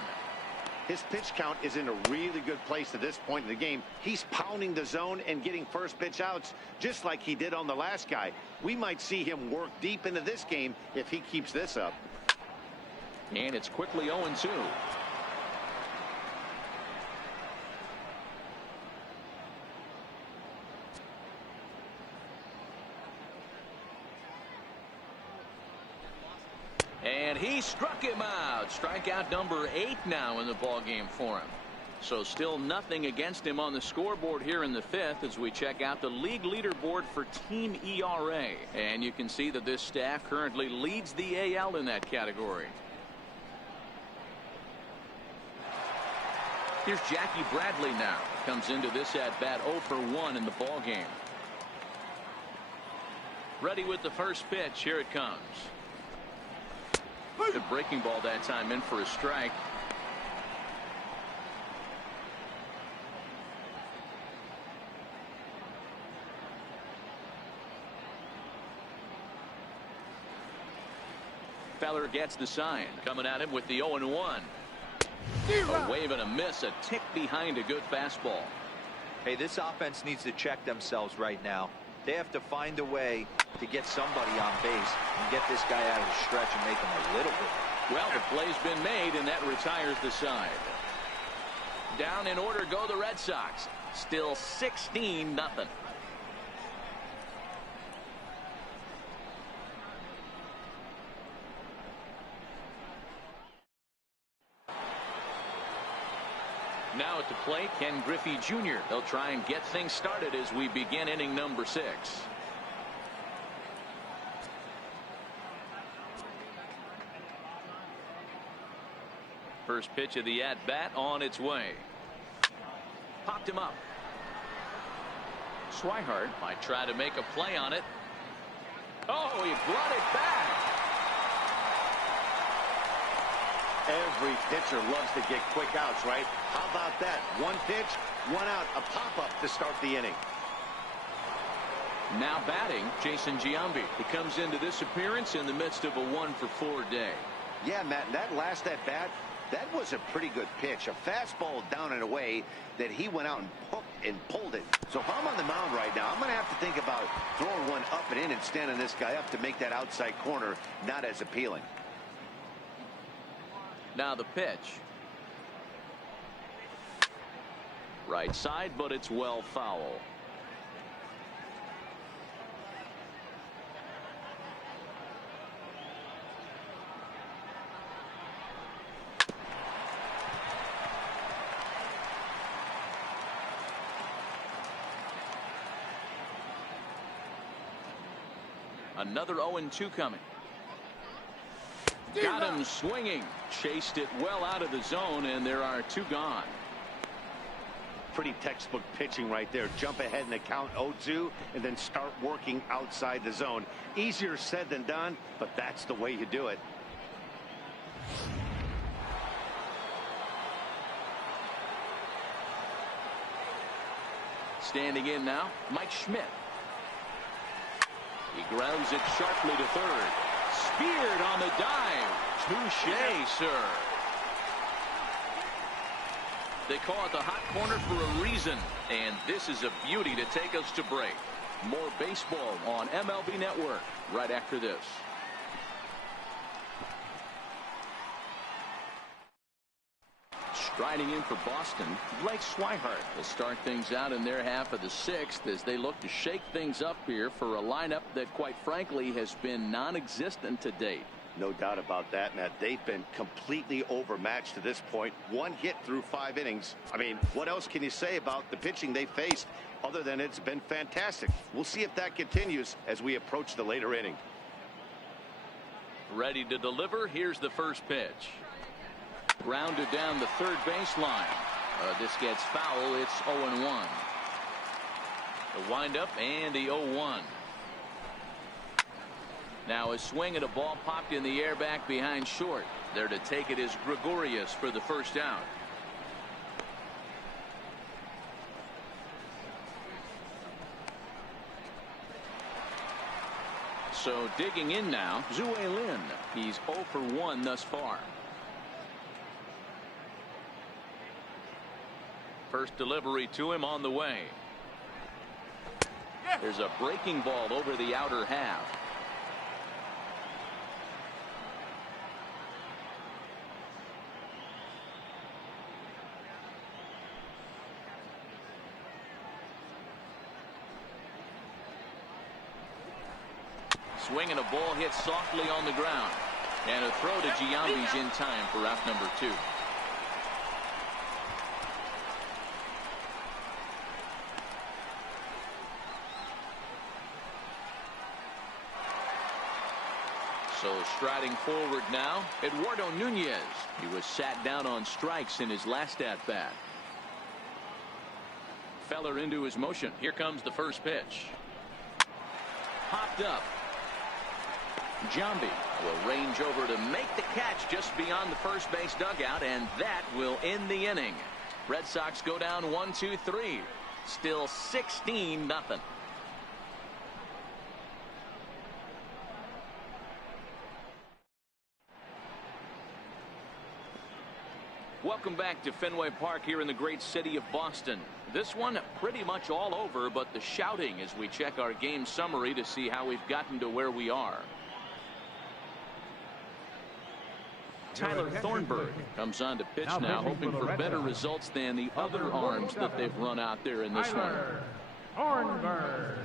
His pitch count is in a really good place at this point in the game. He's pounding the zone and getting first pitch outs just like he did on the last guy. We might see him work deep into this game if he keeps this up. And it's quickly 0-2. And he struck him out. Strikeout number 8 now in the ballgame for him. So still nothing against him on the scoreboard here in the 5th as we check out the league leaderboard for team ERA. And you can see that this staff currently leads the AL in that category. Here's Jackie Bradley now. Comes into this at bat 0 for 1 in the ballgame. Ready with the first pitch. Here it comes. Good breaking ball that time, in for a strike. Feller gets the sign. Coming at him with the 0-1. A wave and a miss, a tick behind a good fastball. Hey, this offense needs to check themselves right now. They have to find a way to get somebody on base and get this guy out of the stretch and make him a little bit. Well, the play's been made, and that retires the side. Down in order go the Red Sox. Still 16-0. Now at the plate, Ken Griffey Jr. They'll try and get things started as we begin inning number 6. First pitch of the at-bat on its way. Popped him up. Swihart might try to make a play on it. Oh, he brought it back. Every pitcher loves to get quick outs, right? How about that? 1 pitch, 1 out, a pop-up to start the inning. Now batting, Jason Giambi. He comes into this appearance in the midst of a 1-for-4 day. Yeah, Matt, that last at-bat, That was a pretty good pitch. A fastball down and away that he went out and hooked and pulled it. So if I'm on the mound right now, I'm going to have to think about throwing one up and in and standing this guy up to make that outside corner not as appealing. Now the pitch. Right side, but it's well foul. Another 0-2 coming. Got him swinging. Chased it well out of the zone, and there are 2 gone. Pretty textbook pitching right there. Jump ahead in the count 0-2 and then start working outside the zone. Easier said than done, but that's the way you do it. Standing in now, Mike Schmidt. He grounds it sharply to third. Speared on the dive. Touché, sir. They call it the hot corner for a reason, and this is a beauty to take us to break. More baseball on MLB Network right after this. Striding in for Boston, Blake Swihart will start things out in their half of the 6th as they look to shake things up here for a lineup that, quite frankly, has been non-existent to date. No doubt about that, Matt. They've been completely overmatched to this point. 1 hit through 5 innings. I mean, what else can you say about the pitching they faced other than it's been fantastic? We'll see if that continues as we approach the later inning. Ready to deliver. Here's the first pitch. Grounded down the third baseline. This gets foul. It's 0-1. The windup and the 0-1. Now a swing at a ball popped in the air back behind short. There to take it is Gregorius for the first out. So digging in now, Zue Lin. He's 0 for 1 thus far. First delivery to him on the way. There's a breaking ball over the outer half. Swing and a ball hit softly on the ground. And a throw to Giambi's in time for out number 2. So striding forward now, Eduardo Nunez. He was sat down on strikes in his last at-bat. Feller into his motion. Here comes the first pitch. Popped up. Giambi will range over to make the catch just beyond the first base dugout, and that will end the inning. Red Sox go down 1-2-3. Still 16-0. Welcome back to Fenway Park here in the great city of Boston. This one pretty much all over, but the shouting as we check our game summary to see how we've gotten to where we are. Tyler Thornburg comes on to pitch now, hoping for better results than the other arms that they've run out there in this one. Thornburg.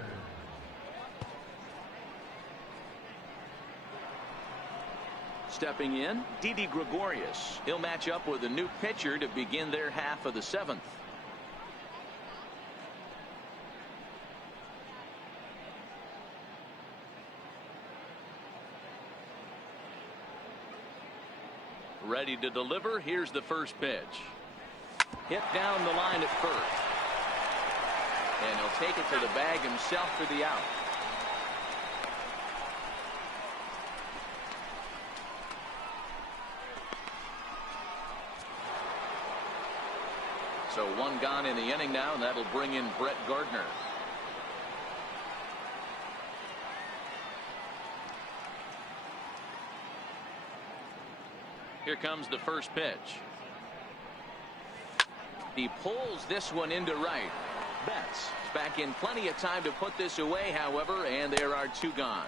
Stepping in, Didi Gregorius. He'll match up with a new pitcher to begin their half of the 7th. Ready to deliver. Here's the first pitch. Hit down the line at first. And he'll take it to the bag himself for the out. So 1 gone in the inning now, and that'll bring in Brett Gardner. Here comes the first pitch. He pulls this one into right. Betts is back in plenty of time to put this away, however, and there are 2 gone.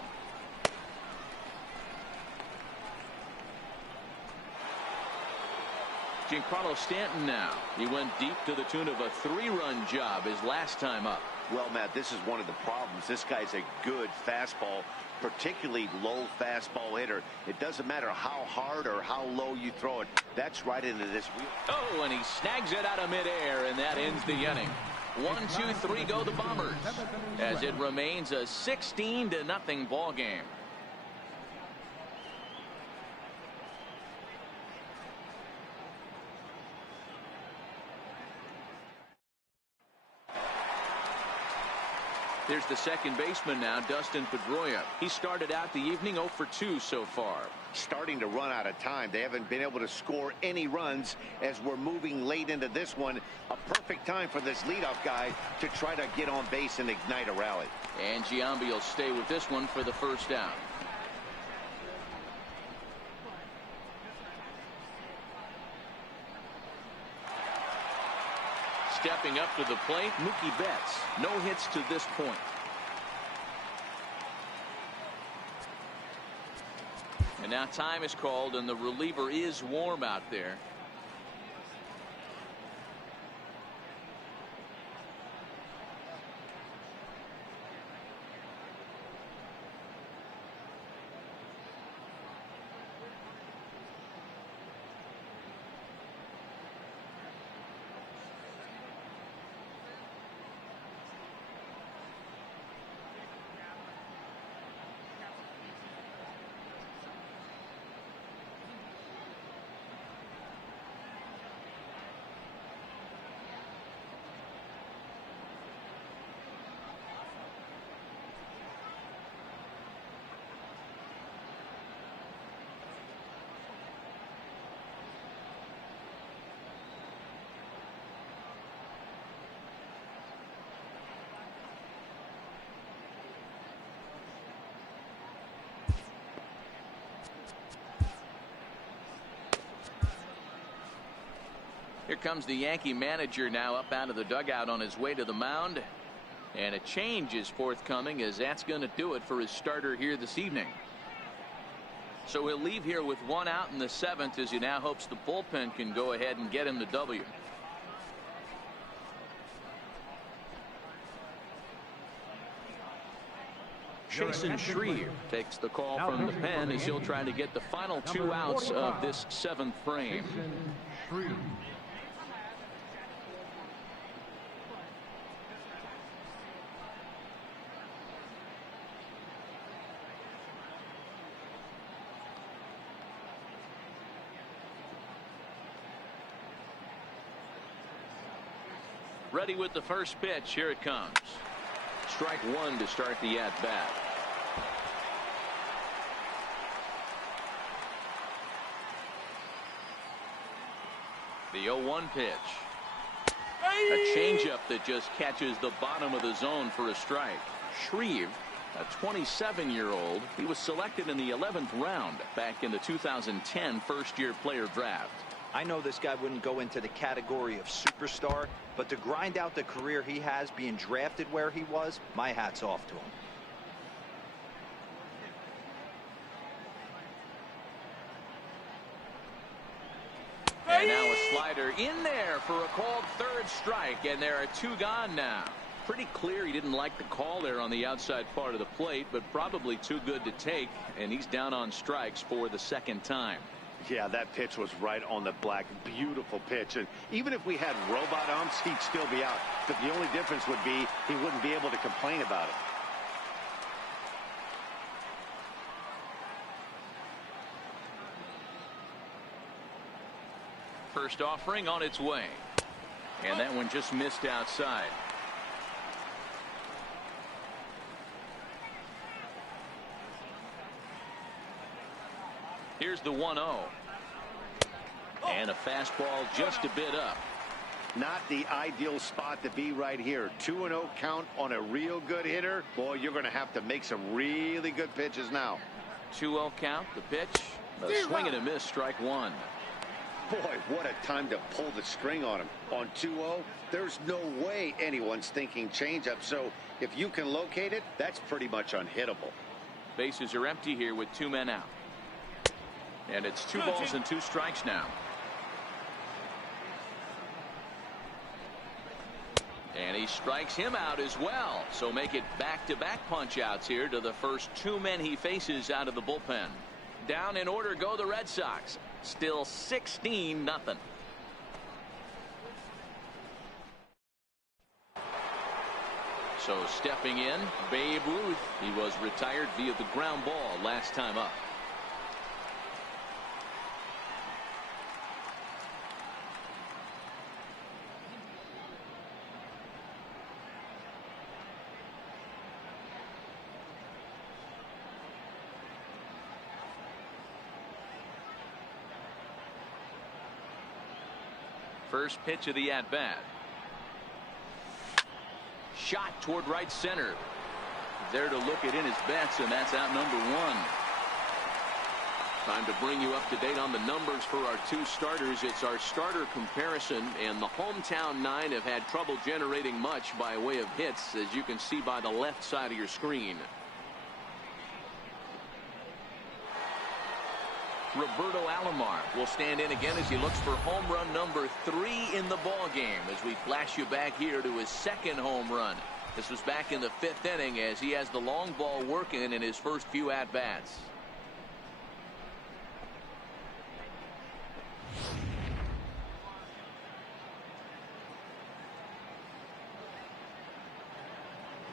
Giancarlo Stanton now. He went deep to the tune of a 3-run job his last time up. Well, Matt, this is one of the problems. This guy's a good fastball, particularly low fastball hitter. It doesn't matter how hard or how low you throw it. That's right into this wheel. Oh, and he snags it out of midair, and that ends the inning. 1, 2, 3 go the Bombers, as it remains a 16-0 ball game. There's the second baseman now, Dustin Pedroia. He started out the evening 0 for 2 so far. Starting to run out of time. They haven't been able to score any runs as we're moving late into this one. A perfect time for this leadoff guy to try to get on base and ignite a rally. And Giambi will stay with this one for the first out. Stepping up to the plate, Mookie Betts. No hits to this point. And now time is called, and the reliever is warm out there. Here comes the Yankee manager now up out of the dugout on his way to the mound. And a change is forthcoming, as that's going to do it for his starter here this evening. So he'll leave here with 1 out in the 7th, as he now hopes the bullpen can go ahead and get him the W. Chasen Shreve takes the call from the pen, as he'll try to get the final 2 outs of this 7th frame. Ready with the first pitch. Here it comes. Strike 1 to start the at-bat. The 0-1 pitch. A changeup that just catches the bottom of the zone for a strike. Shreve, a 27-year-old, he was selected in the 11th round back in the 2010 first-year player draft. I know this guy wouldn't go into the category of superstar, but to grind out the career he has being drafted where he was, my hat's off to him. And now a slider in there for a called 3rd strike, and there are 2 gone now. Pretty clear he didn't like the call there on the outside part of the plate, but probably too good to take, and he's down on strikes for the 2nd time. Yeah, that pitch was right on the black. Beautiful pitch. And even if we had robot umps, he'd still be out. But the only difference would be he wouldn't be able to complain about it. First offering on its way. And that one just missed outside. Here's the 1-0. And a fastball just a bit up. Not the ideal spot to be right here. 2-0 count on a real good hitter. Boy, you're going to have to make some really good pitches now. 2-0 count. The pitch. A swing and a miss, strike one. Boy, what a time to pull the string on him. On 2-0, there's no way anyone's thinking changeup. So if you can locate it, that's pretty much unhittable. Bases are empty here with 2 men out. And it's 2 balls and 2 strikes now. And he strikes him out as well. So make it back-to-back punch-outs here to the first 2 men he faces out of the bullpen. Down in order go the Red Sox. Still 16-0. So stepping in, Babe Ruth. He was retired via the ground ball last time up. First pitch of the at-bat. Shot toward right center. There to look it in his bets, and that's out number 1. Time to bring you up to date on the numbers for our 2 starters. It's our starter comparison, and the hometown 9 have had trouble generating much by way of hits, as you can see by the left side of your screen. Roberto Alomar will stand in again as he looks for home run number 3 in the ball game, as we flash you back here to his 2nd home run. This was back in the 5th inning, as he has the long ball working in his first few at-bats.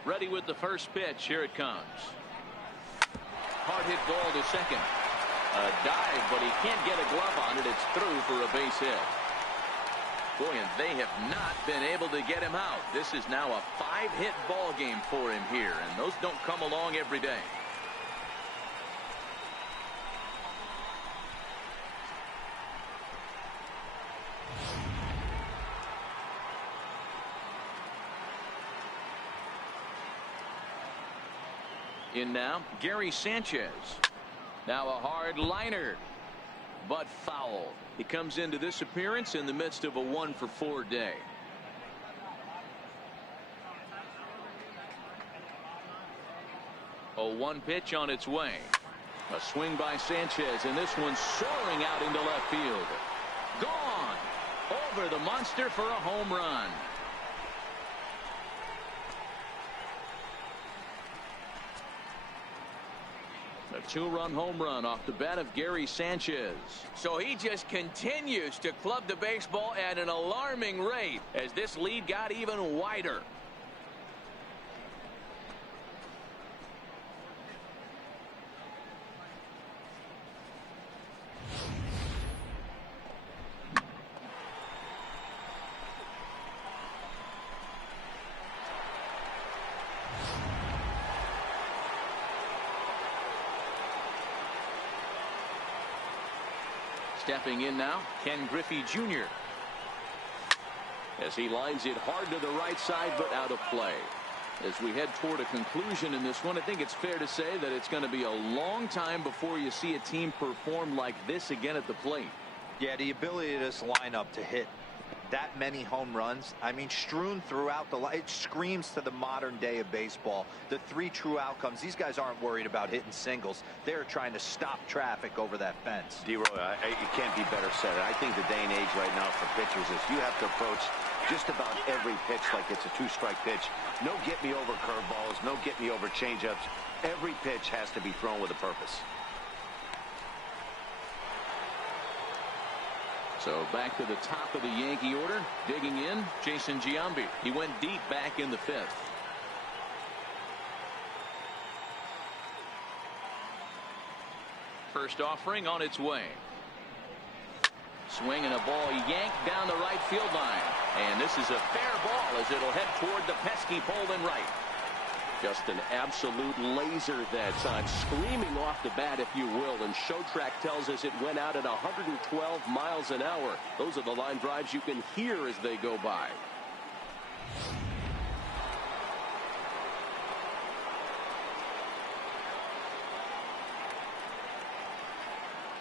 Ready with the first pitch. Here it comes. Hard hit ball to second. A dive, but he can't get a glove on it. It's through for a base hit. Boy, and they have not been able to get him out. This is now a 5-hit ball game for him here, and those don't come along every day. In now, Gary Sanchez. Now a hard liner, but foul. He comes into this appearance in the midst of a 1-for-4 day. A 1 pitch on its way. A swing by Sanchez, and this one's soaring out into left field. Gone. Over the monster for a home run. A 2-run home run off the bat of Gary Sanchez. So he just continues to club the baseball at an alarming rate as this lead got even wider. Stepping in now, Ken Griffey Jr. as he lines it hard to the right side, but out of play. As we head toward a conclusion in this one, I think it's fair to say that it's going to be a long time before you see a team perform like this again at the plate. Yeah, the ability of this lineup to hit that many home runs, I mean, strewn throughout the line, it screams to the modern day of baseball. The 3 true outcomes. These guys aren't worried about hitting singles. They're trying to stop traffic over that fence. D-Roy, it can't be better said. I think the day and age right now for pitchers is you have to approach just about every pitch like it's a 2-strike pitch. No get-me-over curveballs, no get-me-over changeups. Every pitch has to be thrown with a purpose. So back to the top of the Yankee order. Digging in, Jason Giambi. He went deep back in the 5th. First offering on its way. Swing and a ball yanked down the right field line. And this is a fair ball as it'll head toward the pesky pole in right. Just an absolute laser that time, screaming off the bat, if you will, and Showtrack tells us it went out at 112 miles an hour. Those are the line drives you can hear as they go by.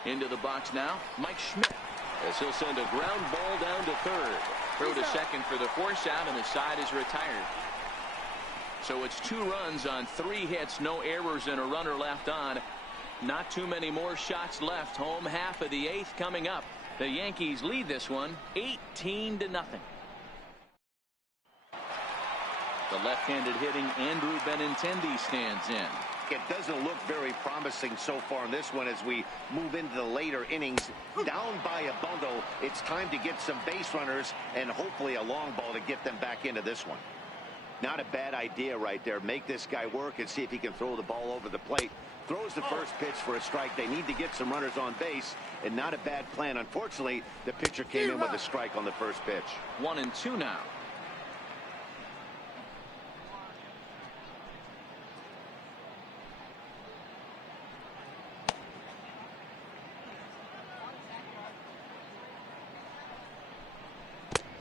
Into the box now, Mike Schmidt. As he'll send a ground ball down to third. Throw to second for the force out, and the side is retired. So it's 2 runs on 3 hits, no errors, and a runner left on. Not too many more shots left. Home half of the 8th coming up. The Yankees lead this one 18-0. The left-handed hitting Andrew Benintendi stands in. It doesn't look very promising so far in this one as we move into the later innings. Down by a bundle, it's time to get some base runners and hopefully a long ball to get them back into this one. Not a bad idea right there. Make this guy work and see if he can throw the ball over the plate. Throws the first pitch for a strike. They need to get some runners on base, and not a bad plan. Unfortunately, the pitcher came in with a strike on the first pitch. 1-2 now.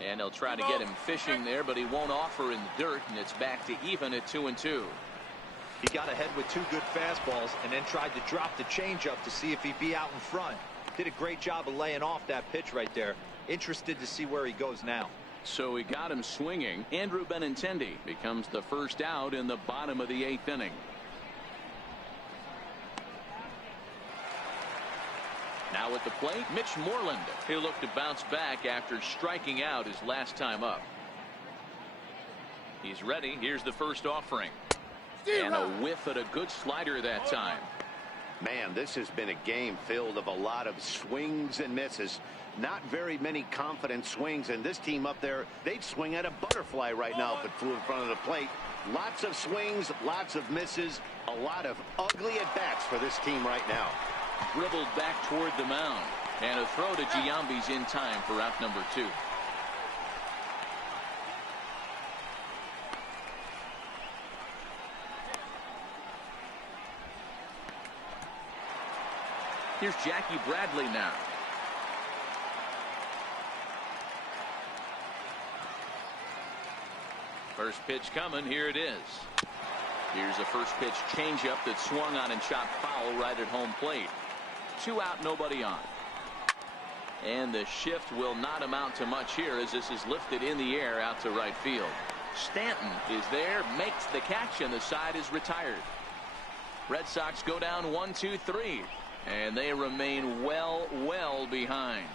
And they'll try to get him fishing there, but he won't offer in the dirt, and it's back to even at 2-2. He got ahead with 2 good fastballs and then tried to drop the changeup to see if he'd be out in front. Did a great job of laying off that pitch right there. Interested to see where he goes now. So he got him swinging. Andrew Benintendi becomes the first out in the bottom of the 8th inning. Now at the plate, Mitch Moreland. He'll look to bounce back after striking out his last time up. He's ready. Here's the first offering. And a whiff at a good slider that time. Man, this has been a game filled of a lot of swings and misses. Not very many confident swings, and this team up there, they'd swing at a butterfly right now if it flew in front of the plate. Lots of swings, lots of misses, a lot of ugly at-bats for this team right now. Dribbled back toward the mound. And a throw to Giambi's in time for out number 2. Here's Jackie Bradley now. First pitch coming. Here it is. Here's a first pitch changeup that swung on and shot foul right at home plate. 2 out, nobody on. And the shift will not amount to much here as this is lifted in the air out to right field. Stanton is there, makes the catch, and the side is retired. Red Sox go down 1-2-3. And they remain well behind.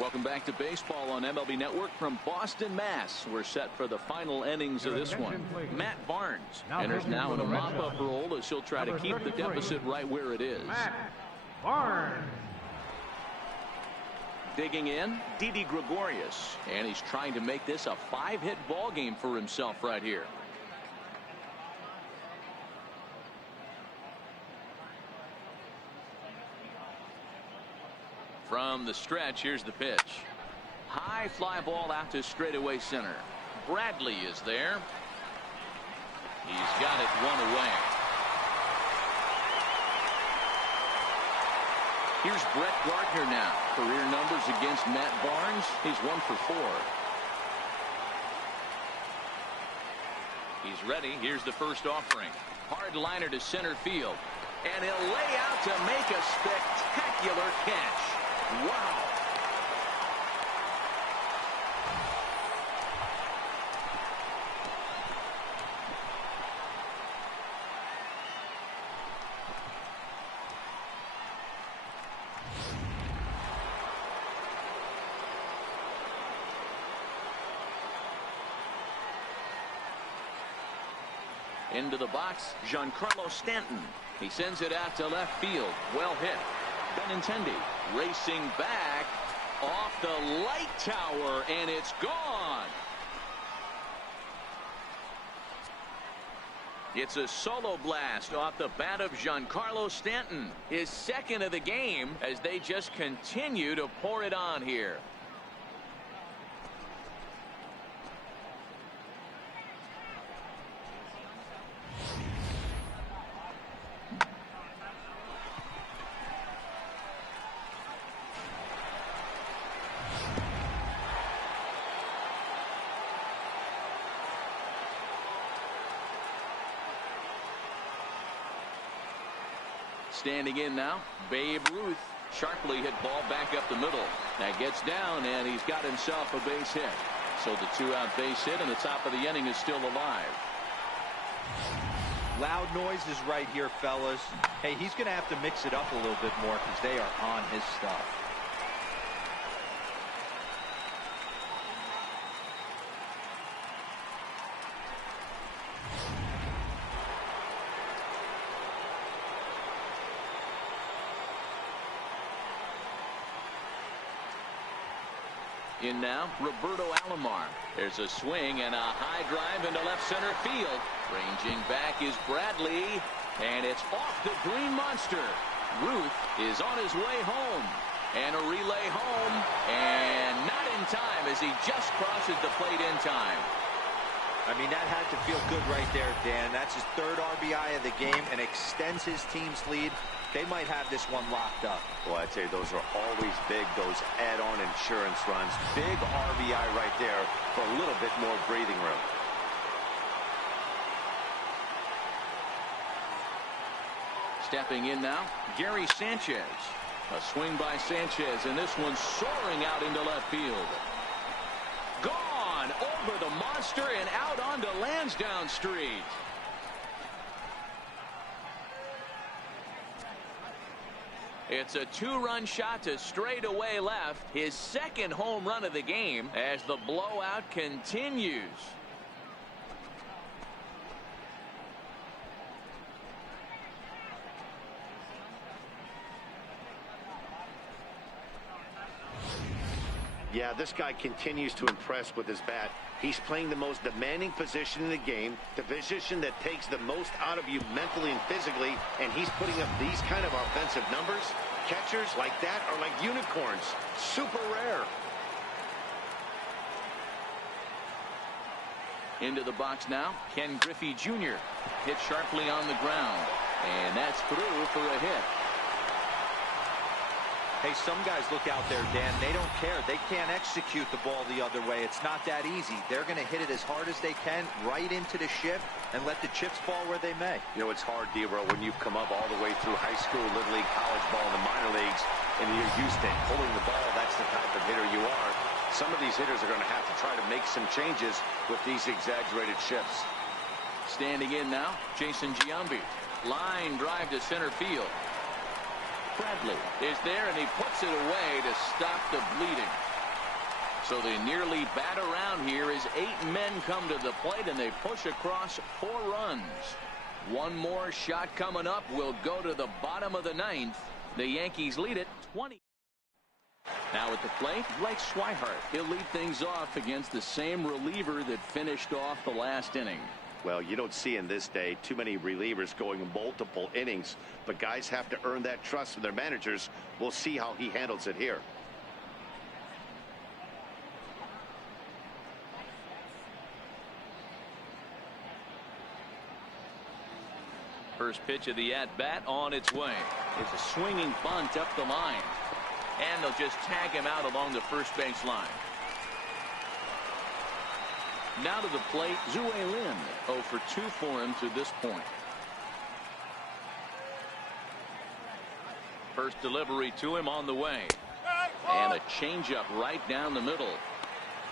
Welcome back to baseball on MLB Network from Boston, Mass. We're set for the final innings of this one. Matt Barnes enters now in a mop-up role as he'll try to keep the deficit right where it is. Matt Barnes. Digging in, Didi Gregorius, and he's trying to make this a 5-hit ball game for himself right here. From the stretch, here's the pitch. High fly ball out to straightaway center. Bradley is there. He's got it 1 away. Here's Brett Gardner now. Career numbers against Matt Barnes. He's 1 for 4. He's ready. Here's the first offering. Hard liner to center field. And he'll lay out to make a spectacular catch. Wow. Into the box, Giancarlo Stanton. He sends it out to left field. Well hit. Benintendi racing back off the light tower, and it's gone. It's a solo blast off the bat of Giancarlo Stanton. His second of the game as they just continue to pour it on here. Standing in now, Babe Ruth. Sharply hit ball back up the middle. That gets down, and he's got himself a base hit. So the 2-out base hit, and the top of the inning is still alive. Loud noises right here, fellas. Hey, he's going to have to mix it up a little bit more because they are on his stuff. In now, Roberto Alomar. There's a swing and a high drive into left center field. Ranging back is Bradley, and it's off the Green Monster. Ruth is on his way home, and a relay home, and not in time as he just crosses the plate in time. I mean, that had to feel good right there, Dan. That's his 3rd RBI of the game and extends his team's lead. They might have this one locked up. Well, I'd say those are always big, those add-on insurance runs. Big RBI right there for a little bit more breathing room. Stepping in now, Gary Sanchez. A swing by Sanchez, and this one's soaring out into left field. Gone over the monster and out onto Lansdowne Street. It's a 2-run shot to straightaway left. His 2nd home run of the game as the blowout continues. Yeah, this guy continues to impress with his bat. He's playing the most demanding position in the game, the position that takes the most out of you mentally and physically, and he's putting up these kind of offensive numbers. Catchers like that are like unicorns. Super rare. Into the box now, Ken Griffey Jr. hit sharply on the ground, and that's through for a hit. Hey, some guys look out there, Dan. They don't care. They can't execute the ball the other way. It's not that easy. They're going to hit it as hard as they can right into the shift and let the chips fall where they may. You know, it's hard, D-Row, when you've come up all the way through high school, Little League, college ball, and the minor leagues, and you're used to pulling the ball. That's the type of hitter you are. Some of these hitters are going to have to try to make some changes with these exaggerated shifts. Standing in now, Jason Giambi. Line drive to center field. Bradley is there, and he puts it away to stop the bleeding. So they nearly bat around here as 8 men come to the plate, and they push across 4 runs. One more shot coming up will go to the bottom of the 9th. The Yankees lead it 20. Now at the plate, Blake Swihart. He'll lead things off against the same reliever that finished off the last inning. Well, you don't see in this day too many relievers going multiple innings, but guys have to earn that trust from their managers. We'll see how he handles it here. First pitch of the at-bat on its way. It's a swinging bunt up the line, and they'll just tag him out along the first base line. Now to the plate, Zue Lin. 0 for 2 for him to this point. First delivery to him on the way. And a changeup right down the middle.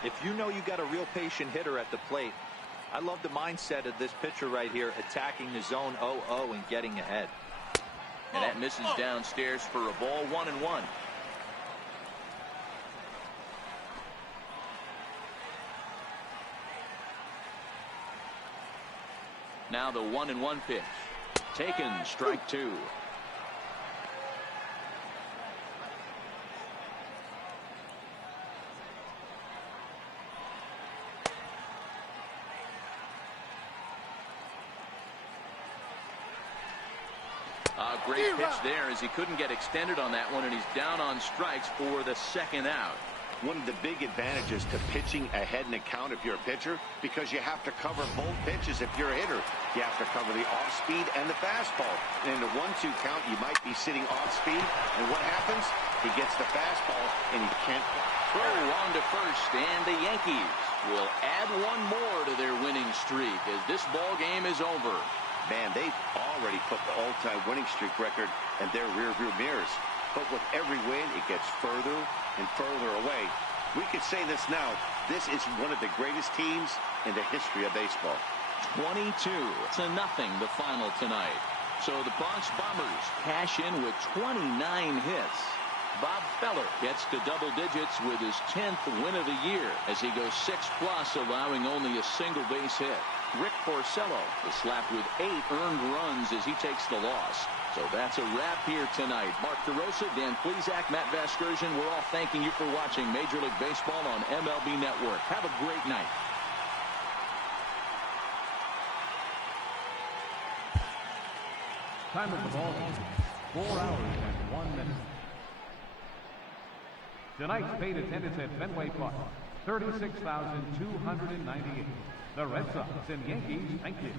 If you know you got a real patient hitter at the plate, I love the mindset of this pitcher right here, attacking the zone 0-0 and getting ahead. And that misses downstairs for a ball, 1-1. Now the 1-1 pitch. Taken, strike 2. A great pitch there as he couldn't get extended on that one, and he's down on strikes for the 2nd out. One of the big advantages to pitching ahead in a count if you're a pitcher, because you have to cover both pitches if you're a hitter. You have to cover the off-speed and the fastball. And in the 1-2 count, you might be sitting off-speed, and what happens? He gets the fastball, and he can't throw on to first, and the Yankees will add 1 more to their winning streak as this ball game is over. Man, they've already put the all-time winning streak record in their rearview mirrors. But with every win, it gets further and further away. We could say this now. This is one of the greatest teams in the history of baseball. 22-0 the final tonight. So the Bronx Bombers cash in with 29 hits. Bob Feller gets to double digits with his 10th win of the year as he goes 6+, allowing only a single base hit. Rick Porcello is slapped with 8 earned runs as he takes the loss. So that's a wrap here tonight. Mark DeRosa, Dan Plesac, Matt Vasgersian, we're all thanking you for watching Major League Baseball on MLB Network. Have a great night. Time of the ball game, 4 hours and 1 minute. Tonight's paid attendance at Fenway Park, 36,298. The Red Sox and Yankees, thank you.